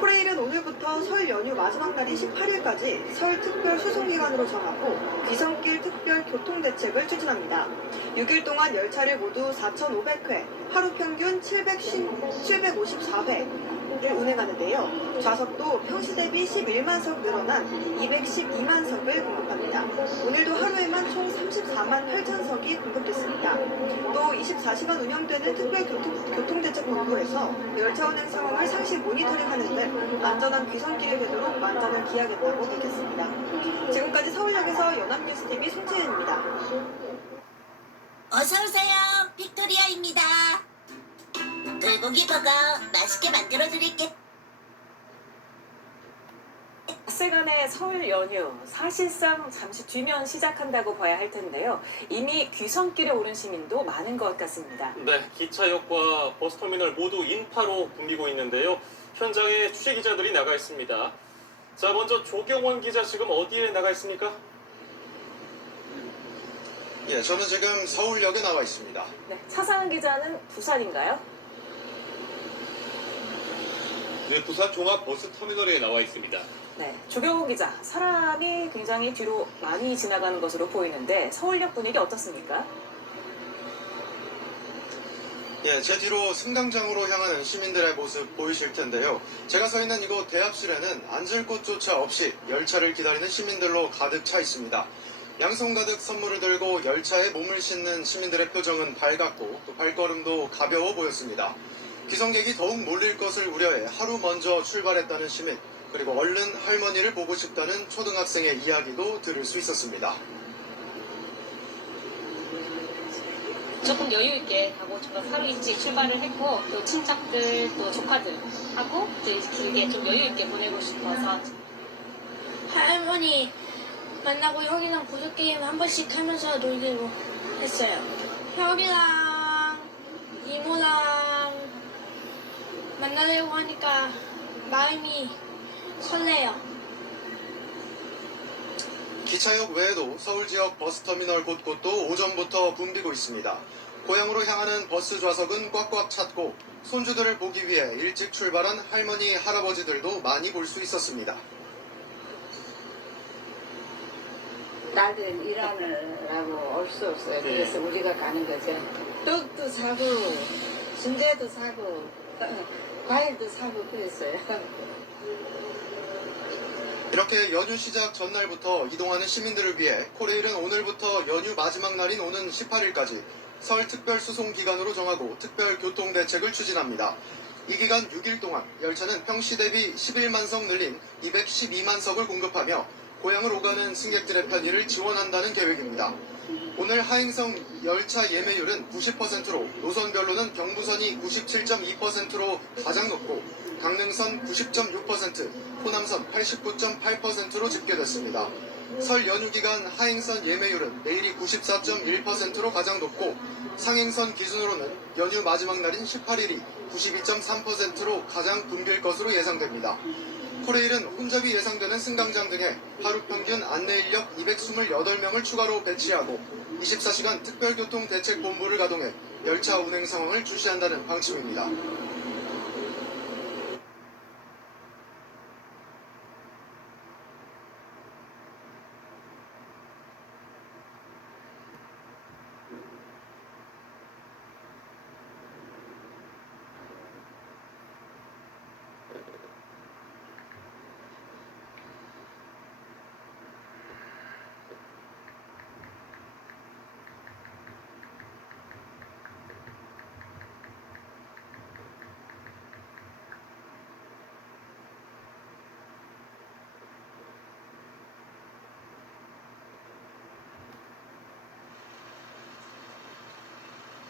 코레일은 오늘부터 설 연휴 마지막 날인 18일까지 설 특별 수송기간으로 정하고 귀성길 특별 교통대책을 추진합니다. 6일 동안 열차를 모두 4,500회, 하루 평균 754회를 운행하는데요. 좌석도 평시 대비 11만석 늘어난 212만석을 공급합니다. 오늘도 하루에만 총 34만 8천석이 공급됐습니다. 또 24시간 운영되는 특별 교통대책본부에서 열차 운행 상황을 상시 모니터링하는 등 안전한 귀성길이 되도록 만전을 기하겠다고 밝혔습니다. 지금까지 서울역에서 연합뉴스TV 송채은입니다. 어서오세요. 빅토리아입니다. 불고기 버거 맛있게 만들어드릴게. 닷새간의 설 연휴, 사실상 잠시 뒤면 시작한다고 봐야 할 텐데요. 이미 귀성길에 오른 시민도 많은 것 같습니다. 네, 기차역과 버스터미널 모두 인파로 붐비고 있는데요. 현장에 취재기자들이 나가 있습니다. 자, 먼저 조경원 기자 지금 어디에 나가 있습니까? 예, 저는 지금 서울역에 나와 있습니다. 네, 차상은 기자는 부산인가요? 네, 부산 종합 버스 터미널에 나와 있습니다. 네, 조경원 기자, 사람이 굉장히 뒤로 많이 지나가는 것으로 보이는데 서울역 분위기 어떻습니까? 예, 제 뒤로 승강장으로 향하는 시민들의 모습 보이실 텐데요. 제가 서 있는 이곳 대합실에는 앉을 곳조차 없이 열차를 기다리는 시민들로 가득 차 있습니다. 양손 가득 선물을 들고 열차에 몸을 싣는 시민들의 표정은 밝았고 또 발걸음도 가벼워 보였습니다. 귀성객이 더욱 몰릴 것을 우려해 하루 먼저 출발했다는 시민, 그리고 얼른 할머니를 보고 싶다는 초등학생의 이야기도 들을 수 있었습니다. 조금 여유 있게 가고 싶어서 하루 일찍 출발을 했고 또 친척들 또 조카들 하고 또 길게 좀 여유 있게 보내고 싶어서. 할머니 만나고 형이랑 보드게임 한 번씩 하면서 놀기로 했어요. 형이랑 이모랑 만나려고 하니까 마음이 설레요. 기차역 외에도 서울 지역 버스터미널 곳곳도 오전부터 붐비고 있습니다. 고향으로 향하는 버스 좌석은 꽉꽉 찼고 손주들을 보기 위해 일찍 출발한 할머니, 할아버지들도 많이 볼 수 있었습니다. 딸들 일하느라고 올 수 없어요. 그래서 우리가 가는 거죠. 떡도 사고 순대도 사고 과일도 사고 그랬어요. 이렇게 연휴 시작 전날부터 이동하는 시민들을 위해 코레일은 오늘부터 연휴 마지막 날인 오는 18일까지 설 특별수송기간으로 정하고 특별교통대책을 추진합니다. 이 기간 6일 동안 열차는 평시 대비 11만석 늘린 212만석을 공급하며 고향을 오가는 승객들의 편의를 지원한다는 계획입니다. 오늘 하행성 열차 예매율은 90%로 노선별로는 경부선이 97.2%로 가장 높고 강릉선 90.6%, 호남선 89.8%로 집계됐습니다. 설 연휴 기간 하행선 예매율은 내일이 94.1%로 가장 높고 상행선 기준으로는 연휴 마지막 날인 18일이 92.3%로 가장 붐빌 것으로 예상됩니다. 코레일은 혼잡이 예상되는 승강장 등에 하루 평균 안내인력 228명을 추가로 배치하고 24시간 특별교통대책본부를 가동해 열차 운행 상황을 주시한다는 방침입니다.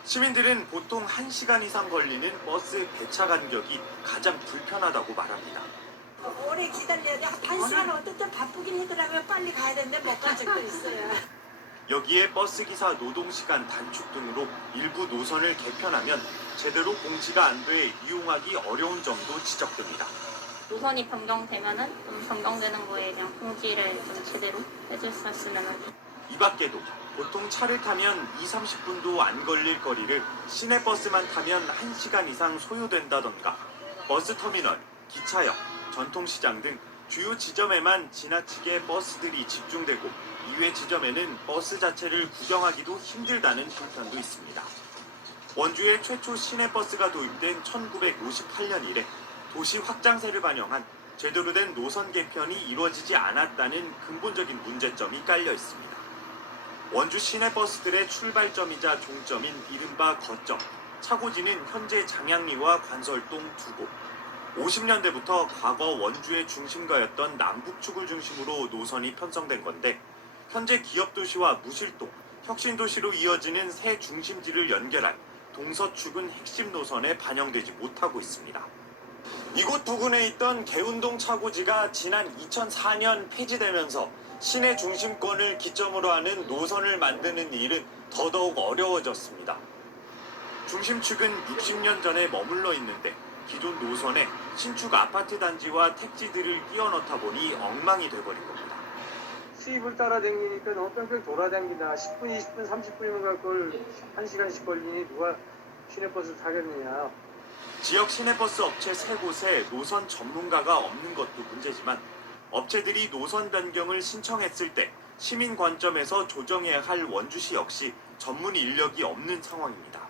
시민들은 보통 1시간 이상 걸리는 버스 배차 간격이 가장 불편하다고 말합니다. 오래 기다려야 돼. 한 시간 어떨 때 바쁘긴 하더라고요. 빨리 가야 되는데 못 간 적도 있어요. 여기에 버스기사 노동시간 단축 등으로 일부 노선을 개편하면 제대로 공지가 안 돼 이용하기 어려운 점도 지적됩니다. 노선이 변경되면은 좀 변경되는 거에 대한 공지를 좀 제대로 해줬었으면. 이 밖에도 보통 차를 타면 20-30분도 안 걸릴 거리를 시내버스만 타면 1시간 이상 소요된다던가 버스터미널, 기차역, 전통시장 등 주요 지점에만 지나치게 버스들이 집중되고 이외 지점에는 버스 자체를 구경하기도 힘들다는 불편도 있습니다. 원주에 최초 시내버스가 도입된 1958년 이래 도시 확장세를 반영한 제대로 된 노선 개편이 이루어지지 않았다는 근본적인 문제점이 깔려 있습니다. 원주 시내버스들의 출발점이자 종점인 이른바 거점, 차고지는 현재 장양리와 관설동 두 곳. 50년대부터 과거 원주의 중심가였던 남북축을 중심으로 노선이 편성된 건데 현재 기업도시와 무실동, 혁신도시로 이어지는 새 중심지를 연결할 동서축은 핵심 노선에 반영되지 못하고 있습니다. 이곳 부근에 있던 개운동 차고지가 지난 2004년 폐지되면서 시내 중심권을 기점으로 하는 노선을 만드는 일은 더더욱 어려워졌습니다. 중심축은 60년 전에 머물러 있는데 기존 노선에 신축 아파트 단지와 택지들을 끼워 넣다 보니 엉망이 돼버린 겁니다. 수입을 따라다니니까 너무 뺑뺑 돌아다니다. 10분, 20분, 30분이면 갈 걸 1시간씩 걸리니 누가 시내버스를 타겠느냐. 지역 시내버스 업체 3곳에 노선 전문가가 없는 것도 문제지만 업체들이 노선 변경을 신청했을 때 시민 관점에서 조정해야 할 원주시 역시 전문 인력이 없는 상황입니다.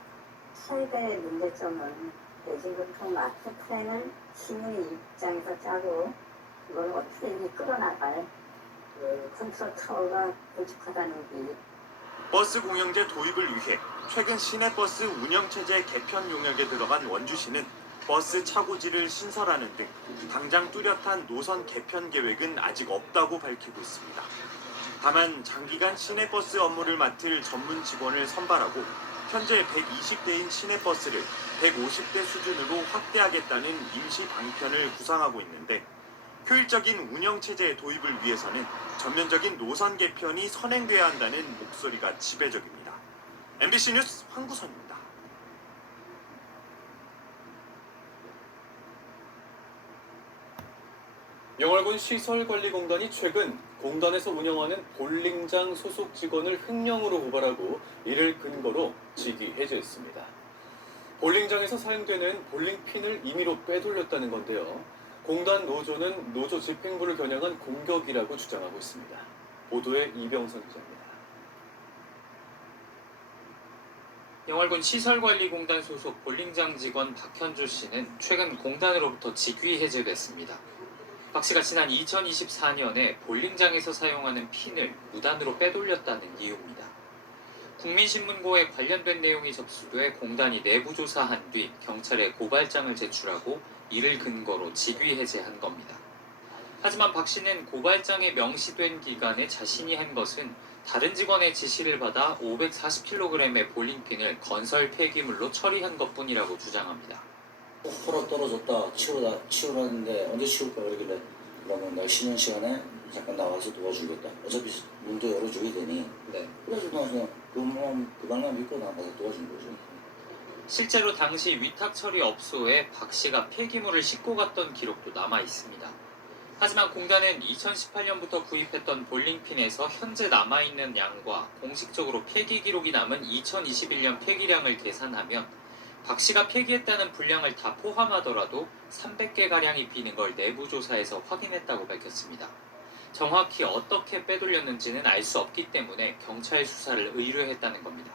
최대의 문제점은 대중교통 마스터 플랜은 시민 입장에서 짜고 이걸 어떻게 끌어나갈 컨트롤 타워가 부족하다는 게. 버스 공영제 도입을 위해 최근 시내버스 운영체제 개편 용역에 들어간 원주시는 버스 차고지를 신설하는 등 당장 뚜렷한 노선 개편 계획은 아직 없다고 밝히고 있습니다. 다만 장기간 시내버스 업무를 맡을 전문 직원을 선발하고 현재 120대인 시내버스를 150대 수준으로 확대하겠다는 임시 방편을 구상하고 있는데 효율적인 운영체제 도입을 위해서는 전면적인 노선 개편이 선행돼야 한다는 목소리가 지배적입니다. MBC 뉴스 황구선입니다. 영월군 시설관리공단이 최근 공단에서 운영하는 볼링장 소속 직원을 횡령으로 고발하고 이를 근거로 직위 해제했습니다. 볼링장에서 사용되는 볼링핀을 임의로 빼돌렸다는 건데요. 공단 노조는 노조 집행부를 겨냥한 공격이라고 주장하고 있습니다. 보도에 이병선 기자입니다. 영월군 시설관리공단 소속 볼링장 직원 박현주 씨는 최근 공단으로부터 직위 해제됐습니다. 박 씨가 지난 2024년에 볼링장에서 사용하는 핀을 무단으로 빼돌렸다는 이유입니다. 국민신문고에 관련된 내용이 접수돼 공단이 내부 조사한 뒤 경찰에 고발장을 제출하고 이를 근거로 직위 해제한 겁니다. 하지만 박 씨는 고발장에 명시된 기간에 자신이 한 것은 다른 직원의 지시를 받아 540kg의 볼링핀을 건설 폐기물로 처리한 것뿐이라고 주장합니다. 폴어 떨어졌다 치우라는데 언제 치울까 그러길래 그러면 나 쉬는 시간에 잠깐 나와서 도와주겠다. 어차피 문도 열어줘야 되니. 그래서 나서 그만만 믿고 나가서 도와준 거죠. 실제로 당시 위탁 처리 업소에 박 씨가 폐기물을 싣고 갔던 기록도 남아 있습니다. 하지만 공단은 2018년부터 구입했던 볼링핀에서 현재 남아있는 양과 공식적으로 폐기 기록이 남은 2021년 폐기량을 계산하면 박 씨가 폐기했다는 분량을 다 포함하더라도 300개가량이 비는 걸 내부 조사에서 확인했다고 밝혔습니다. 정확히 어떻게 빼돌렸는지는 알 수 없기 때문에 경찰 수사를 의뢰했다는 겁니다.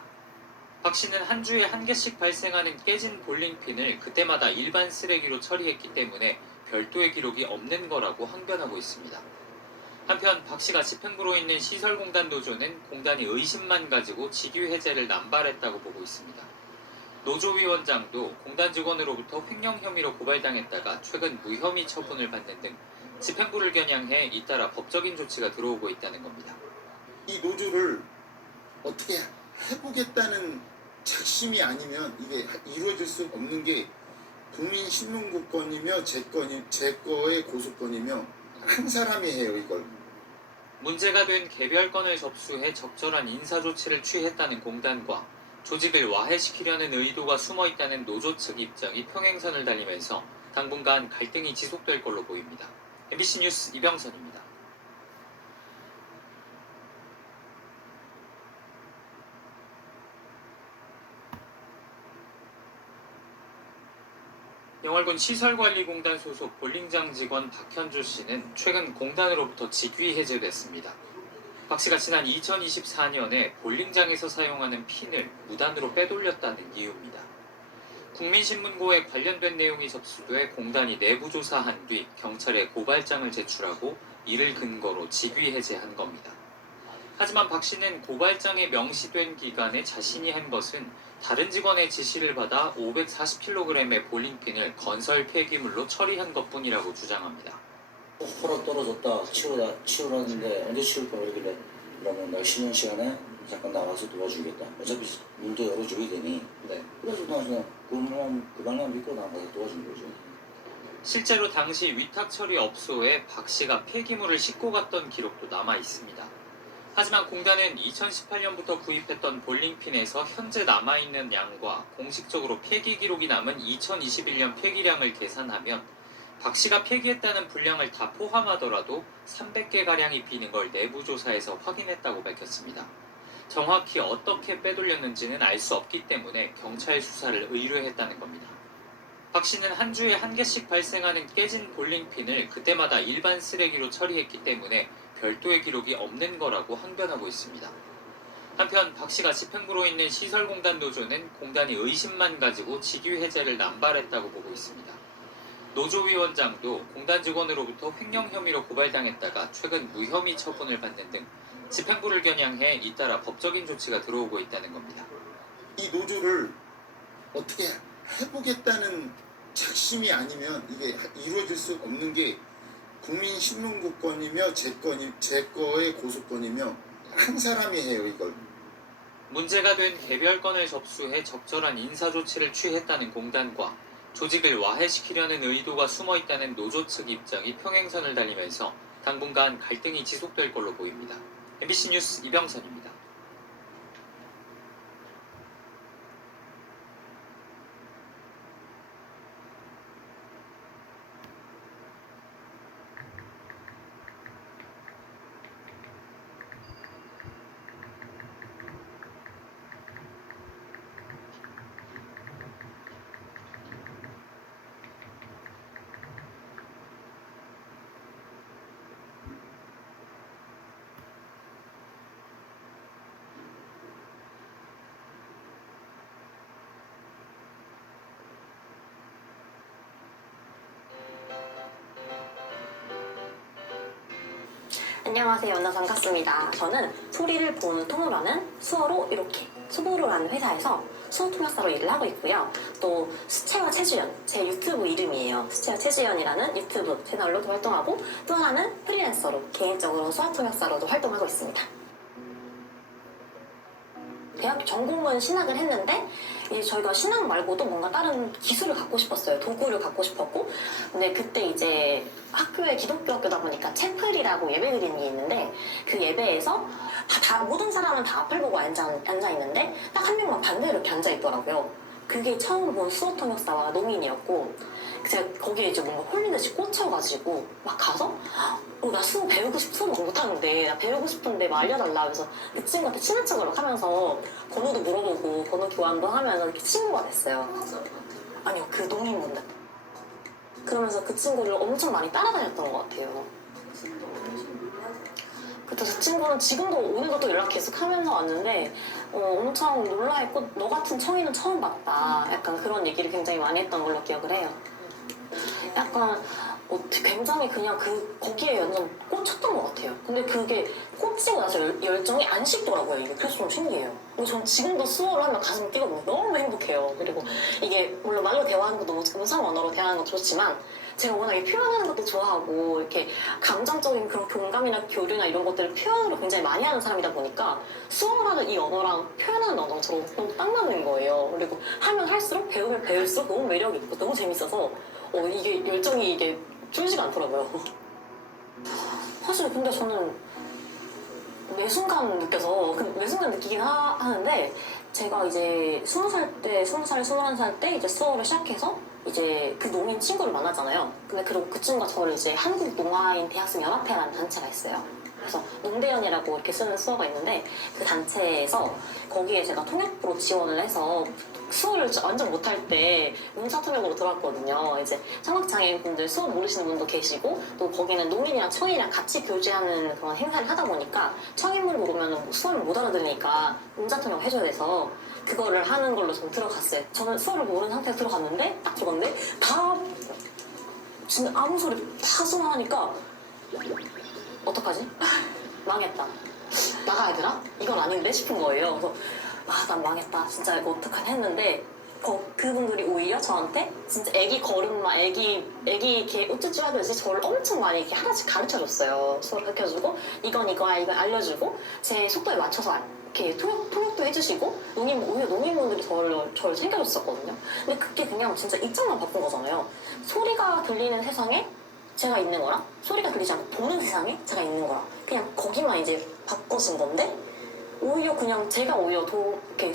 박 씨는 한 주에 한 개씩 발생하는 깨진 볼링핀을 그때마다 일반 쓰레기로 처리했기 때문에 별도의 기록이 없는 거라고 항변하고 있습니다. 한편 박 씨가 집행부로 있는 시설공단 노조는 공단이 의심만 가지고 직위 해제를 남발했다고 보고 있습니다. 노조 위원장도 공단 직원으로부터 횡령 혐의로 고발당했다가 최근 무혐의 처분을 받는 등 집행부를 겨냥해 잇따라 법적인 조치가 들어오고 있다는 겁니다. 이 노조를 어떻게 해보겠다는 작심이 아니면 이게 이루어질 수 없는 게 국민신문고건이며 제 거의 고소건이며 한 사람이 해요 이걸. 문제가 된 개별 건을 접수해 적절한 인사조치를 취했다는 공단과 조직을 와해시키려는 의도가 숨어있다는 노조 측 입장이 평행선을 달리면서 당분간 갈등이 지속될 걸로 보입니다. MBC 뉴스 이병선입니다. 영월군 시설관리공단 소속 볼링장 직원 박현주 씨는 최근 공단으로부터 직위 해제됐습니다. 박 씨가 지난 2024년에 볼링장에서 사용하는 핀을 무단으로 빼돌렸다는 이유입니다. 국민신문고에 관련된 내용이 접수돼 공단이 내부 조사한 뒤 경찰에 고발장을 제출하고 이를 근거로 직위 해제한 겁니다. 하지만 박 씨는 고발장에 명시된 기간에 자신이 한 것은 다른 직원의 지시를 받아 540kg의 볼링핀을 건설 폐기물로 처리한 것뿐이라고 주장합니다. 폴어 떨어졌다 치우라는데 언제 치울까 그러길래 그러면 나 쉬는 시간에 잠깐 나와서 도와주겠다. 어차피 문도 열어줘야 되니. 그래서 나서 그만만 믿고 나가서 도와준 거죠. 실제로 당시 위탁 처리 업소에 박 씨가 폐기물을 싣고 갔던 기록도 남아 있습니다. 하지만 공단은 2018년부터 구입했던 볼링핀에서 현재 남아있는 양과 공식적으로 폐기 기록이 남은 2021년 폐기량을 계산하면 박 씨가 폐기했다는 분량을 다 포함하더라도 300개가량이 비는 걸 내부 조사에서 확인했다고 밝혔습니다. 정확히 어떻게 빼돌렸는지는 알 수 없기 때문에 경찰 수사를 의뢰했다는 겁니다. 박 씨는 한 주에 한 개씩 발생하는 깨진 볼링핀을 그때마다 일반 쓰레기로 처리했기 때문에 별도의 기록이 없는 거라고 항변하고 있습니다. 한편 박 씨가 집행부로 있는 시설공단 노조는 공단이 의심만 가지고 직위 해제를 남발했다고 보고 있습니다. 노조 위원장도 공단 직원으로부터 횡령 혐의로 고발당했다가 최근 무혐의 처분을 받는 등 집행부를 겨냥해 잇따라 법적인 조치가 들어오고 있다는 겁니다. 이 노조를 어떻게 해보겠다는 작심이 아니면 이게 이루어질 수 없는 게 국민신문고건이며 제 거의 고소건이며 한 사람이 해요 이걸. 문제가 된 개별 건을 접수해 적절한 인사조치를 취했다는 공단과 조직을 와해시키려는 의도가 숨어있다는 노조 측 입장이 평행선을 달리면서 당분간 갈등이 지속될 걸로 보입니다. MBC 뉴스 이병선입니다. 안녕하세요. 만나서 반갑습니다. 저는 소리를 보는 통로라는 수어로 이렇게 수보로라는 회사에서 수어 통역사로 일을 하고 있고요. 또 수채화 최주연, 제 유튜브 이름이에요. 수채화 최주연이라는 유튜브 채널로도 활동하고 또 하나는 프리랜서로 개인적으로 수학 통역사로도 활동하고 있습니다. 대학교 전공은 신학을 했는데 이제 저희가 신학 말고도 뭔가 다른 기술을 갖고 싶었어요. 도구를 갖고 싶었고 근데 그때 이제 학교에 기독교 학교다 보니까 채플이라고 예배 드리는 게 있는데 그 예배에서 모든 사람은 다 앞을 보고 앉아 있는데 딱 한 명만 반대로 이렇게 앉아 있더라고요. 그게 처음 본 수어 통역사와 농인이었고 제가 거기에 이제 뭔가 홀리듯이 꽂혀가지고 막 가서 나 수어 배우고 수어 못하는데 나 배우고 싶은데 막 알려달라 하면서 그 친구한테 친한 척을 하면서 번호도 물어보고 번호 교환도 하면서 이렇게 친구가 됐어요. 아니요, 그 농인분들. 그러면서 그 친구를 엄청 많이 따라다녔던 것 같아요. 그때 그 친구는 지금도 오늘도 또 연락 계속 하면서 왔는데 엄청 놀라했고 너 같은 청인은 처음 봤다. 약간 그런 얘기를 굉장히 많이 했던 걸로 기억을 해요. 약간 굉장히 그냥 거기에 완전 꽂혔던 것 같아요. 근데 그게 꽂히고 나서 열정이 안 식더라고요. 이게 그래서 좀 신기해요. 전 지금도 수어를 하면 가슴이 뛰거든요. 너무 행복해요. 그리고 이게 물론 말로 대화하는 것도 음성 언어로 대화하는 것도 좋지만 제가 워낙에 표현하는 것도 좋아하고 이렇게 감정적인 그런 공감이나 교류나 이런 것들을 표현으로 굉장히 많이 하는 사람이다 보니까 수어라는 이 언어랑 표현하는 언어가 저랑 너무 딱 맞는 거예요. 그리고 하면 할수록 배우면 배울수록 너무 매력이 있고 너무 재밌어서 이게 열정이 이게 줄지가 않더라고요. 사실 근데 저는 매 순간 느끼긴 하는데 제가 이제 20살, 21살 때 이제 수어를 시작해서 이제 그 농인 친구를 만나잖아요. 근데 그리고 그 친구가 저를 이제 한국 농아인 대학생 연합회라는 단체가 있어요. 그래서 농대연이라고 이렇게 쓰는 수어가 있는데 그 단체에서 거기에 제가 통역부로 지원을 해서 수어를 완전 못할 때 문자 통역으로 들어왔거든요. 이제 청각장애인 분들 수어 모르시는 분도 계시고 또 거기는 농인이랑 청인이랑 같이 교제하는 그런 행사를 하다 보니까 청인물 모르면 수어를 못 알아들으니까 문자 통역 해줘야 돼서 그거를 하는 걸로 좀 들어갔어요. 저는 수어를 모르는 상태에서 들어갔는데 딱 들어갔는데 다 진짜 아무 소리 다 수능하니까 어떡하지? 망했다. 나가야 되나? 이건 아닌데 싶은 거예요. 그래서 난 망했다. 진짜 이거 어떡하냐 했는데 그분들이 오히려 저한테 진짜 애기 걸음마, 애기 이렇게 우쭈쭈 하듯이 저를 엄청 많이 이렇게 하나씩 가르쳐줬어요. 수어를 가르쳐주고 이건 이거야 이건 알려주고 제 속도에 맞춰서 이렇게 통역도 해주시고 오히려 농인분들이 저를 챙겨줬었거든요. 근데 그게 그냥 진짜 입장만 바꾼 거잖아요. 소리가 들리는 세상에 제가 있는 거랑 소리가 들리지 않고 보는 세상에 제가 있는 거랑 그냥 거기만 이제 바꿔준 건데 오히려 그냥 제가 오히려 이렇게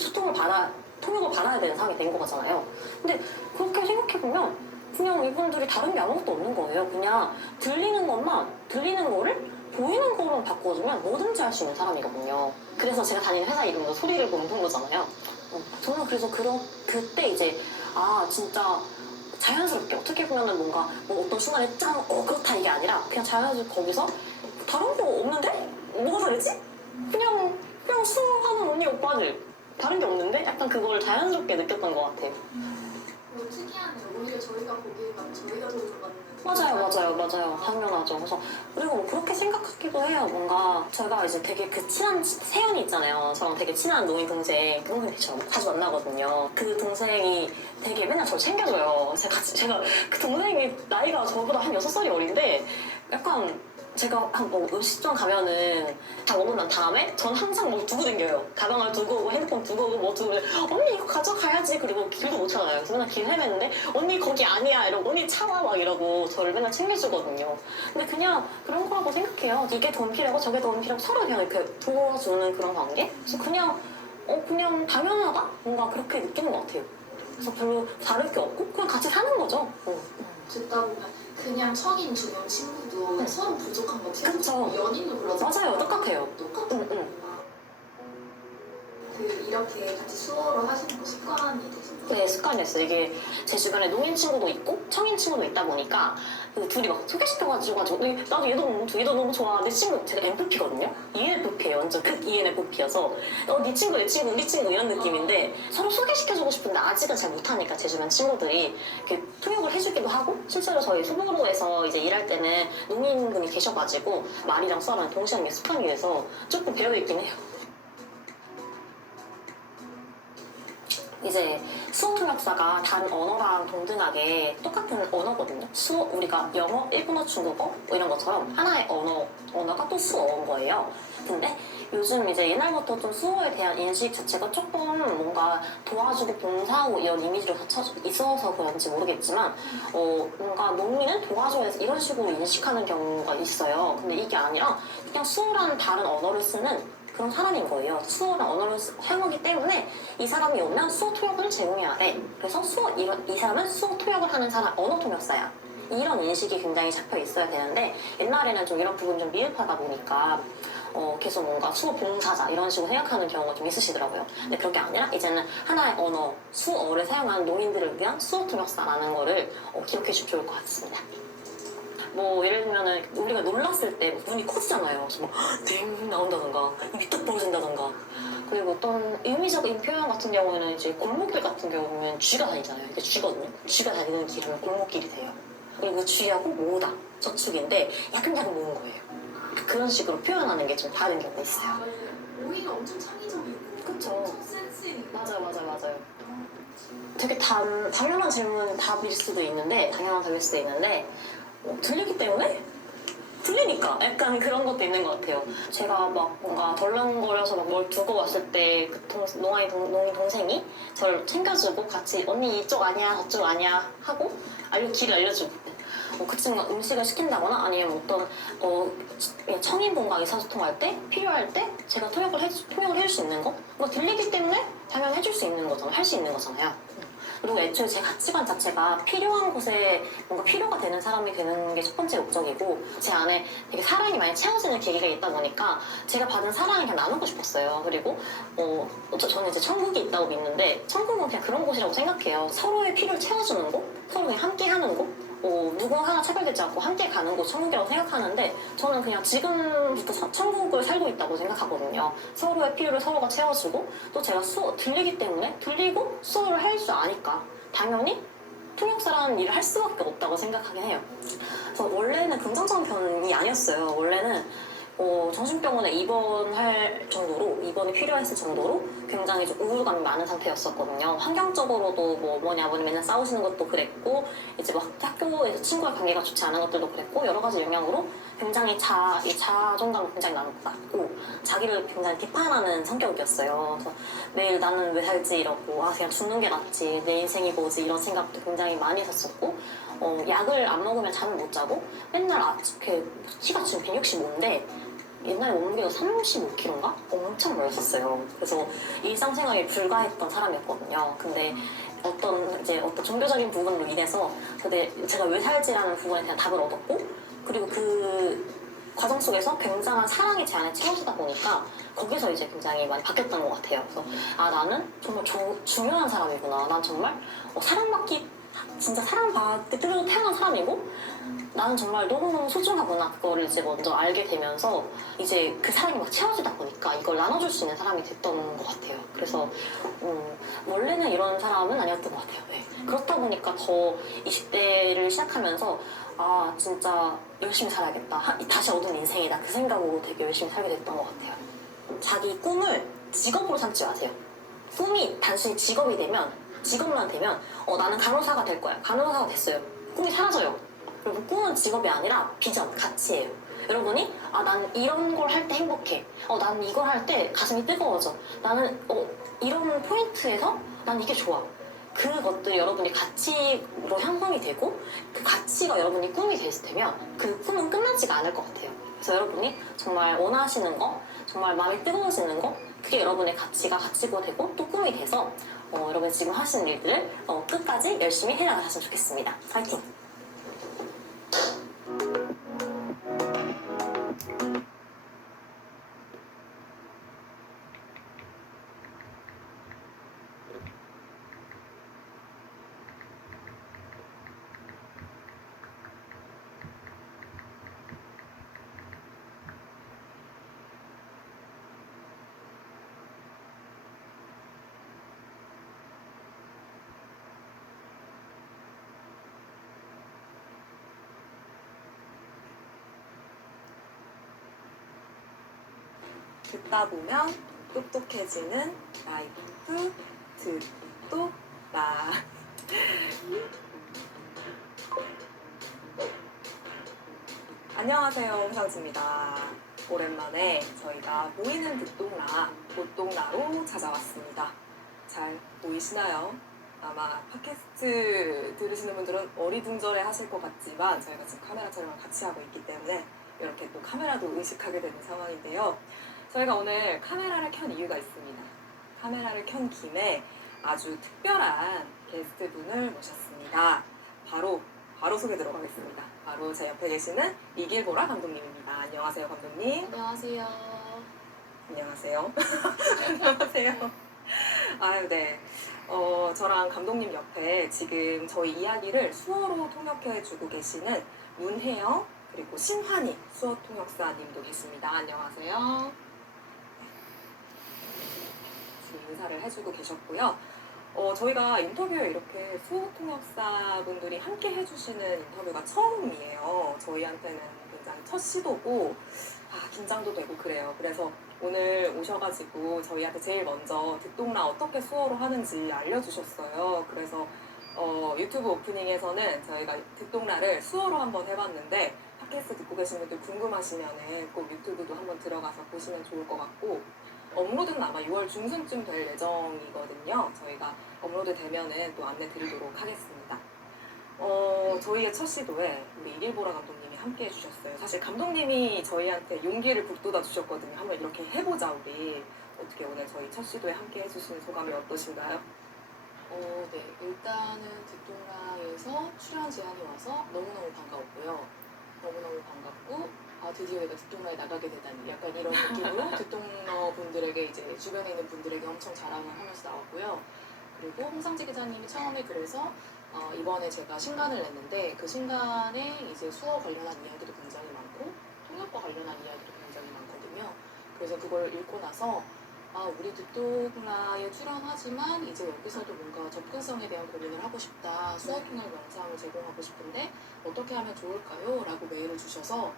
통역을 받아야 되는 상황이 된 거잖아요. 근데 그렇게 생각해보면 그냥 이분들이 다른 게 아무것도 없는 거예요. 그냥 들리는 거를 보이는 거로 바꿔주면 뭐든지 할 수 있는 사람이거든요. 그래서 제가 다니는 회사 이름도 소리를 보는 통로잖아요. 저는 그래서 그때 이제 진짜 자연스럽게 어떻게 보면은 뭔가 어떤 순간에 그렇다 이게 아니라 그냥 자연스럽게 거기서 다른 게 없는데? 뭐가 다르지? 그냥 수업하는 언니 오빠들 다른 게 없는데? 약간 그걸 자연스럽게 느꼈던 것 같아요. 특이하네요. 오히려 저희가 보기에가 저희가 더 좋아하는 맞아요. 당연하죠. 그리고 그렇게 생각하기도 해요. 뭔가 제가 이제 되게 그 친한 세연이 있잖아요. 저랑 되게 친한 농인 동생. 그 동생이 자주 만나거든요. 그 동생이 되게 맨날 저를 챙겨줘요. 제가 그 동생이 나이가 저보다 한 6살이 어린데 약간 제가 음식점 가면은 다 먹고 난 다음에 전 항상 두고 댕겨요. 가방을 두고 오고 핸드폰 두고 오고 두고 언니 이거 가져가야지. 그리고 길도 못 찾아요. 그래서 맨날 길 헤매는데 언니 거기 아니야 이러고 언니 참아 막 이러고 저를 맨날 챙겨주거든요. 근데 그냥 그런 거라고 생각해요. 이게 도움 필요하고 저게 도움 필요하고 서로 그냥 이렇게 도와주는 그런 관계? 그래서 그냥 당연하다? 뭔가 그렇게 느끼는 것 같아요. 그래서 별로 다를 게 없고 그냥 같이 사는 거죠. 듣다 보면 그냥 청인 두 명 친구도 서로 부족한 거 채워주고 연인도 그러잖아요. 맞아요. 똑같아요. 똑같은 그 이런 이렇게 같이 수어를 하시는 거 습관이 되신가요? 네, 습관이었어요. 이게 제 주변에 농인 친구도 있고 청인 친구도 있다 보니까 그 둘이 막 소개시켜가지고 나도 얘도 너무 좋아, 얘도 너무 좋아. 내 친구 제가 NFP거든요. ENFP예요. 완전 극 ENFP여서 네 친구, 내 친구, 우리 친구 이런 느낌인데 서로 소개시켜주고 싶은데 아직은 잘 못하니까 제 주변 친구들이 이렇게 통역을 해주기도 하고 실제로 저희 소보로에서 이제 일할 때는 농인분이 계셔가지고 말이랑 써랑 동시에 습관이 돼서 조금 배워있긴 해요. 이제 수어 통역사가 다른 언어랑 동등하게 똑같은 언어거든요. 우리가 영어, 일본어, 중국어 뭐 이런 것처럼 하나의 언어가 또 수어인 거예요. 근데 요즘 이제 옛날부터 좀 수어에 대한 인식 자체가 조금 뭔가 도와주고 봉사하고 이런 이미지로 있어서 그런지 모르겠지만 뭔가 농민은 도와줘야 이런 식으로 인식하는 경우가 있어요. 근데 이게 아니라 그냥 수어라는 다른 언어를 쓰는 그런 사람인 거예요. 수어나 언어를 사용하기 때문에 이 사람이 오면 수어 통역을 제공해야 돼. 그래서 이 사람은 수어 통역을 하는 사람, 언어 통역사야. 이런 인식이 굉장히 잡혀 있어야 되는데 옛날에는 좀 이런 부분이 좀 미흡하다 보니까 계속 뭔가 수어 봉사자 이런 식으로 생각하는 경우가 좀 있으시더라고요. 근데 그런 게 아니라 이제는 하나의 언어, 수어를 사용하는 농인들을 위한 수어 통역사라는 거를 기억해 주면 좋을 것 같습니다. 뭐 예를 들면은 우리가 놀랐을 때 눈이 커지잖아요. 그래서 막 나온다던가 입이 뚝 벌어진다던가. 그리고 어떤 의미적인 표현 같은 경우에는 이제 골목길 같은 경우는 쥐가 다니잖아요. 이게 쥐거든요. 쥐가 다니는 길은 골목길이 돼요. 그리고 그 쥐하고 모으다 저축인데 약간 모은 거예요. 그런 식으로 표현하는 게 좀 다른 경우가 있어요. 오히려 엄청 창의적이고 그쵸. 엄청 센스 있는 맞아요. 되게 당연한 질문 답일 수도 있는데 들리기 때문에? 들리니까 약간 그런 것도 있는 것 같아요. 제가 막 뭔가 덜렁거려서 막 뭘 두고 왔을 때 그 농인 동생이 저를 챙겨주고 같이 언니 이쪽 아니야 저쪽 아니야 하고 길을 알려주고 그 친구가 음식을 시킨다거나 아니면 어떤 청인분과 의사소통할 때 필요할 때 제가 통역을 해줄 수 있는 거 들리기 때문에 당연히 해줄 수 있는 거잖아요. 할 수 있는 거잖아요. 그리고 애초에 제 가치관 자체가 필요한 곳에 뭔가 필요가 되는 사람이 되는 게 첫 번째 목적이고 제 안에 되게 사랑이 많이 채워지는 계기가 있다 보니까 제가 받은 사랑을 그냥 나누고 싶었어요. 그리고 저는 이제 천국이 있다고 믿는데 천국은 그냥 그런 곳이라고 생각해요. 서로의 필요를 채워주는 곳, 서로 그냥 함께 하는 곳, 누구 하나 차별되지 않고 함께 가는 곳 천국이라고 생각하는데 저는 그냥 지금부터 천국을 살고 있다고 생각하거든요. 서로의 필요를 서로가 채워주고 또 제가 들리기 때문에 들리고 수어를 할 줄 아니까 당연히 통역사라는 일을 할 수밖에 없다고 생각하긴 해요. 그래서 원래는 긍정적인 편이 아니었어요. 원래는 정신병원에 입원이 필요했을 정도로 굉장히 좀 우울감이 많은 상태였었거든요. 환경적으로도 어머니 아버님 맨날 싸우시는 것도 그랬고 이제 막 학교에서 친구와 관계가 좋지 않은 것들도 그랬고 여러 가지 영향으로 굉장히 자존감이 굉장히 낮고 자기를 굉장히 비판하는 성격이었어요. 그래서 매일 나는 왜 살지 이러고 그냥 죽는 게 낫지 내 인생이 뭐지 이런 생각도 굉장히 많이 했었고 약을 안 먹으면 잠을 못 자고 맨날 키가 지금 165인데 옛날에 몸무게가 35kg인가? 엄청 멀었었어요. 그래서 일상생활이 불가했던 사람이었거든요. 근데 어떤 종교적인 부분으로 인해서 제가 왜 살지라는 부분에 대한 답을 얻었고 그리고 그 과정 속에서 굉장한 사랑이 제 안에 채워지다 보니까 거기서 이제 굉장히 많이 바뀌었던 것 같아요. 그래서 나는 정말 중요한 사람이구나. 난 정말 진짜 사랑받게 태어난 사람이고 나는 정말 너무너무 소중하구나. 그거를 이제 먼저 알게 되면서 이제 그 사랑이 막 채워지다 보니까 이걸 나눠줄 수 있는 사람이 됐던 것 같아요. 그래서 원래는 이런 사람은 아니었던 것 같아요. 네. 그렇다 보니까 더 20대를 시작하면서 진짜 열심히 살아야겠다. 다시 얻은 인생이다. 그 생각으로 되게 열심히 살게 됐던 것 같아요. 자기 꿈을 직업으로 삼지 마세요. 꿈이 단순히 직업만 되면 나는 간호사가 될 거야. 간호사가 됐어요. 꿈이 사라져요. 여러분 꿈은 직업이 아니라 비전, 가치예요. 여러분이 나는 이런 걸 할 때 행복해. 나는 이걸 할 때 가슴이 뜨거워져. 나는 이런 포인트에서 난 이게 좋아. 그것들이 여러분이 가치로 형성이 되고 그 가치가 여러분이 꿈이 되면 그 꿈은 끝나지가 않을 것 같아요. 그래서 여러분이 정말 원하시는 거, 정말 마음이 뜨거워지는 거 그게 여러분의 가치가 되고 또 꿈이 돼서 여러분이 지금 하시는 일들을 끝까지 열심히 해나가셨으면 좋겠습니다. 화이팅! 듣다 보면 똑똑해지는 라이프 듣똑라. 안녕하세요, 홍상지입니다. 오랜만에 저희가 보이는 듣동라, 못동라로 찾아왔습니다. 잘 보이시나요? 아마 팟캐스트 들으시는 분들은 어리둥절해 하실 것 같지만 저희가 지금 카메라 촬영을 같이 하고 있기 때문에 이렇게 또 카메라도 의식하게 되는 상황인데요. 저희가 오늘 카메라를 켠 이유가 있습니다. 카메라를 켠 김에 아주 특별한 게스트분을 모셨습니다. 바로 소개 들어가겠습니다. 바로 제 옆에 계시는 이길보라 감독님입니다. 안녕하세요, 감독님. 안녕하세요. 안녕하세요. 안녕하세요. 아유, 네. 저랑 감독님 옆에 지금 저희 이야기를 수어로 통역해주고 계시는 문혜영 그리고 신환희 수어 통역사님도 계십니다. 안녕하세요. 지금 인사를 해주고 계셨고요. 저희가 인터뷰에 이렇게 수어 통역사분들이 함께 해주시는 인터뷰가 처음이에요. 저희한테는 굉장히 첫 시도고 긴장도 되고 그래요. 그래서 오늘 오셔가지고 저희한테 제일 먼저 듣동라 어떻게 수어로 하는지 알려주셨어요. 그래서 유튜브 오프닝에서는 저희가 듣동라를 수어로 한번 해봤는데 팟캐스트 듣고 계신 분들 궁금하시면 꼭 유튜브도 한번 들어가서 보시면 좋을 것 같고 업로드는 아마 6월 중순쯤 될 예정이거든요. 저희가 업로드 되면은 또 안내 드리도록 하겠습니다. 저희의 첫 시도에 우리 이길보라 감독님이 함께 해주셨어요. 사실 감독님이 저희한테 용기를 북돋아 주셨거든요. 한번 이렇게 해보자 우리. 어떻게 오늘 저희 첫 시도에 함께 해주신 소감이 어떠신가요? 네. 일단은 듣동라에서 출연 제안이 와서 너무너무 반가웠고요. 너무너무 반갑고 드디어 내가 듣동라에 나가게 되다니 약간 이런 느낌으로 듣동러 분들에게 이제 주변에 있는 분들에게 엄청 자랑을 하면서 나왔고요. 그리고 홍상지 기자님이 처음에 그래서 이번에 제가 신간을 냈는데 그 신간에 이제 수어 관련한 이야기도 굉장히 많고 통역과 관련한 이야기도 굉장히 많거든요. 그래서 그걸 읽고 나서 우리 듣동라에 출연하지만 이제 여기서도 뭔가 접근성에 대한 고민을 하고 싶다. 수어 통역 영상을 제공하고 싶은데 어떻게 하면 좋을까요? 라고 메일을 주셔서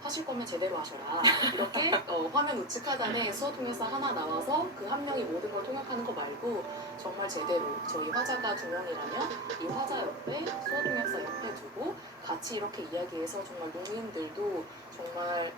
하실 거면 제대로 하셔라. 이렇게 화면 우측 하단에 수어 통역사 하나 나와서 그 한 명이 모든 걸 통역하는 거 말고 정말 제대로 저희 화자가 2명이라면 이 화자 옆에 수어 통역사 옆에 두고 같이 이렇게 이야기해서 정말 농민들도 정말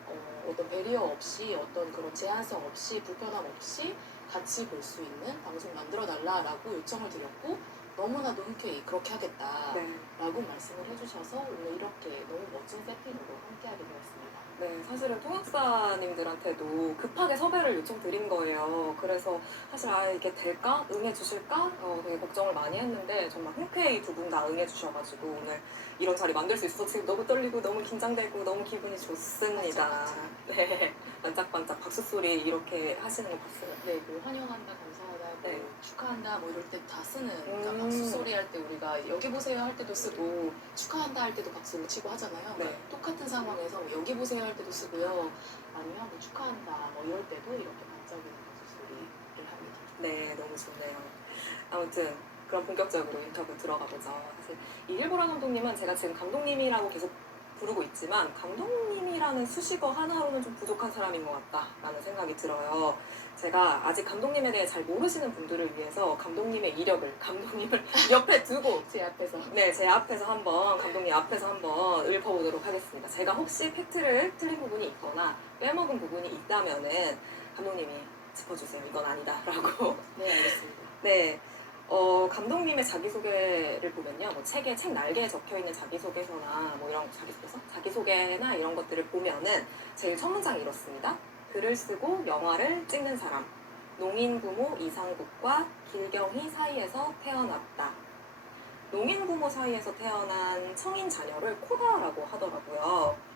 어떤 배리어 없이 어떤 그런 제한성 없이 불편함 없이 같이 볼 수 있는 방송 만들어 달라라고 요청을 드렸고 너무나도 흔쾌히 그렇게 하겠다라고 말씀을 해주셔서 오늘 이렇게 너무 멋진 세팅으로 함께하게 되었습니다. 네, 사실은 통역사님들한테도 급하게 섭외를 요청드린 거예요. 그래서 사실 이게 될까? 응해주실까? 되게 걱정을 많이 했는데 정말 흔쾌히 두 분 다 응해주셔가지고 오늘 이런 자리 만들 수 있어서 지금 너무 떨리고 너무 긴장되고 너무 기분이 좋습니다. 반짝반짝. 네, 반짝반짝 박수 소리 이렇게 하시는 거 봤어요. 네, 그 환영한다, 감사하다, 네. 축하한다 뭐 이럴 때 다 쓰는 그러니까 박수 소리 할 때 우리가 여기 보세요 할 때도 쓰고 축하한다 할 때도 박수를 치고 하잖아요. 네. 똑같은 상황에서 뭐 여기 보세요 할 때도 쓰고요. 아니면 뭐 축하한다 뭐 이럴 때도 이렇게 반짝이는 박수 소리를 합니다. 네, 너무 좋네요. 아무튼 그럼 본격적으로 인터뷰 들어가 보죠. 사실 이길보라 감독님은 제가 지금 감독님이라고 계속 부르고 있지만 감독님이라는 수식어 하나로는 좀 부족한 사람인 것 같다라는 생각이 들어요. 제가 아직 감독님에 대해 잘 모르시는 분들을 위해서 감독님의 이력을 감독님을 옆에 두고 제 앞에서 제 앞에서 한번 감독님 앞에서 한번 읊어보도록 하겠습니다. 제가 혹시 팩트를 틀린 부분이 있거나 빼먹은 부분이 있다면은 감독님이 짚어주세요. 이건 아니다라고. 네, 알겠습니다. 네. 감독님의 자기소개를 보면요. 뭐 책 날개에 적혀있는 자기소개서나 뭐 이런 자기소개나 이런 것들을 보면은 제일 첫 문장이 이렇습니다. 글을 쓰고 영화를 찍는 사람. 농인 부모 이상국과 길경희 사이에서 태어났다. 농인 부모 사이에서 태어난 성인 자녀를 코다라고 하더라고요.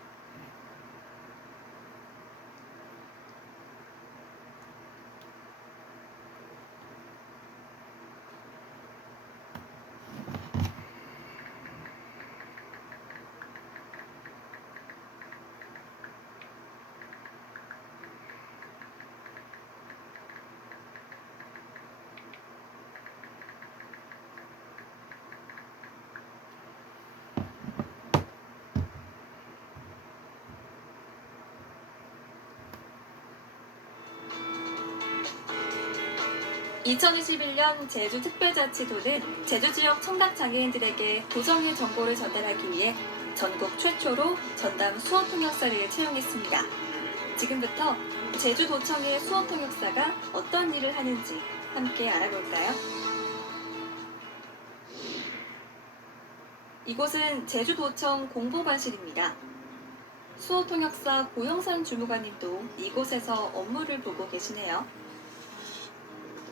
2021년 제주특별자치도는 제주 지역 청각장애인들에게 도정의 정보를 전달하기 위해 전국 최초로 전담 수어통역사를 채용했습니다. 지금부터 제주도청의 수어통역사가 어떤 일을 하는지 함께 알아볼까요? 이곳은 제주도청 공보관실입니다. 수어통역사 고영산 주무관님도 이곳에서 업무를 보고 계시네요.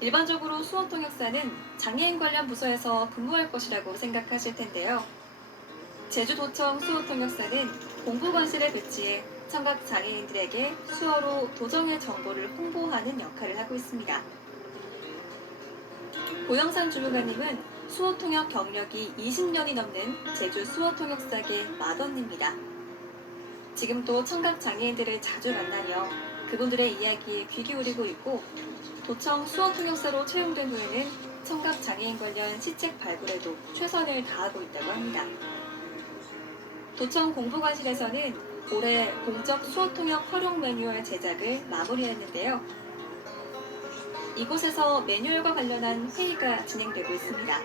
일반적으로 수어통역사는 장애인 관련 부서에서 근무할 것이라고 생각하실 텐데요. 제주도청 수어통역사는 공보관실에 배치해 청각장애인들에게 수어로 도정의 정보를 홍보하는 역할을 하고 있습니다. 고영산 주무관님은 수어통역 경력이 20년이 넘는 제주 수어통역사계 맏언니입니다. 지금도 청각장애인들을 자주 만나며 그분들의 이야기에 귀 기울이고 있고 도청 수어통역사로 채용된 후에는 청각장애인 관련 시책 발굴에도 최선을 다하고 있다고 합니다. 도청 공보관실에서는 올해 공적 수어통역 활용 매뉴얼 제작을 마무리했는데요. 이곳에서 매뉴얼과 관련한 회의가 진행되고 있습니다.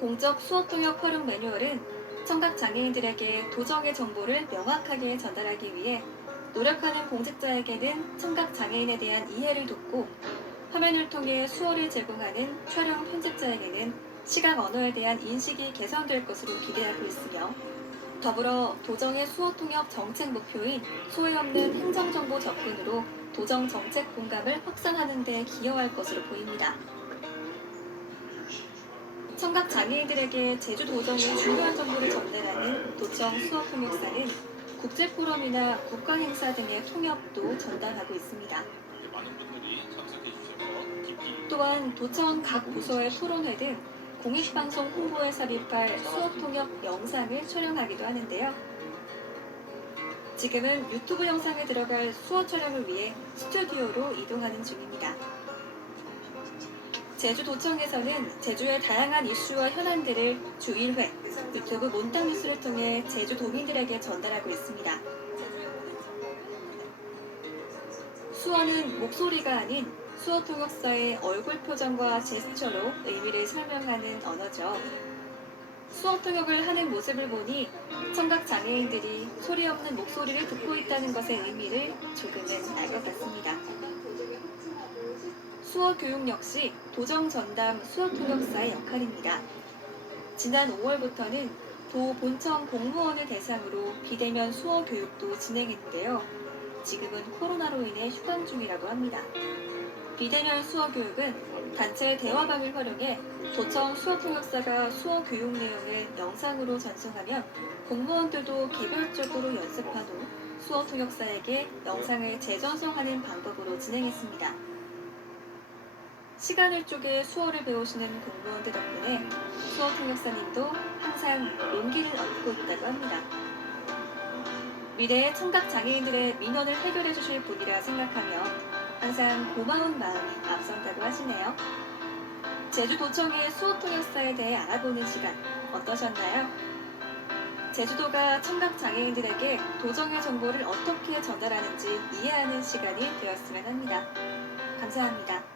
공적 수어통역 활용 매뉴얼은 청각장애인들에게 도정의 정보를 명확하게 전달하기 위해 노력하는 공직자에게는 청각장애인에 대한 이해를 돕고 화면을 통해 수어를 제공하는 촬영 편집자에게는 시각 언어에 대한 인식이 개선될 것으로 기대하고 있으며 더불어 도정의 수어통역 정책 목표인 소외 없는 행정정보 접근으로 도정 정책 공감을 확산하는 데 기여할 것으로 보입니다. 청각장애인들에게 제주 도정의 중요한 정보를 전달하는 도청 수어통역사는 국제포럼이나 국가행사 등의 통역도 전담하고 있습니다. 또한 도청 각 부서의 토론회 등 공익방송 홍보에 삽입할 수어통역 영상을 촬영하기도 하는데요. 지금은 유튜브 영상에 들어갈 수어 촬영을 위해 스튜디오로 이동하는 중입니다. 제주도청에서는 제주의 다양한 이슈와 현안들을 주 1회 유튜브 몬탁 뉴스를 통해 제주 도민들에게 전달하고 있습니다. 수어는 목소리가 아닌 수어통역사의 얼굴 표정과 제스처로 의미를 설명하는 언어죠. 수어통역을 하는 모습을 보니 청각장애인들이 소리 없는 목소리를 듣고 있다는 것의 의미를 조금은 알 것 같습니다. 수어 교육 역시 도정 전담 수어통역사의 역할입니다. 지난 5월부터는 도 본청 공무원을 대상으로 비대면 수어 교육도 진행했는데요. 지금은 코로나로 인해 휴관 중이라고 합니다. 비대면 수어 교육은 단체 대화방을 활용해 도청 수어통역사가 수어 교육 내용을 영상으로 전송하며 공무원들도 개별적으로 연습한 후 수어통역사에게 영상을 재전송하는 방법으로 진행했습니다. 시간을 쪼개 수어를 배우시는 공무원들 덕분에 수어통역사님도 항상 용기를 얻고 있다고 합니다. 미래의 청각장애인들의 민원을 해결해 주실 분이라 생각하며 항상 고마운 마음이 앞선다고 하시네요. 제주도청의 수어통역사에 대해 알아보는 시간 어떠셨나요? 제주도가 청각장애인들에게 도정의 정보를 어떻게 전달하는지 이해하는 시간이 되었으면 합니다. 감사합니다.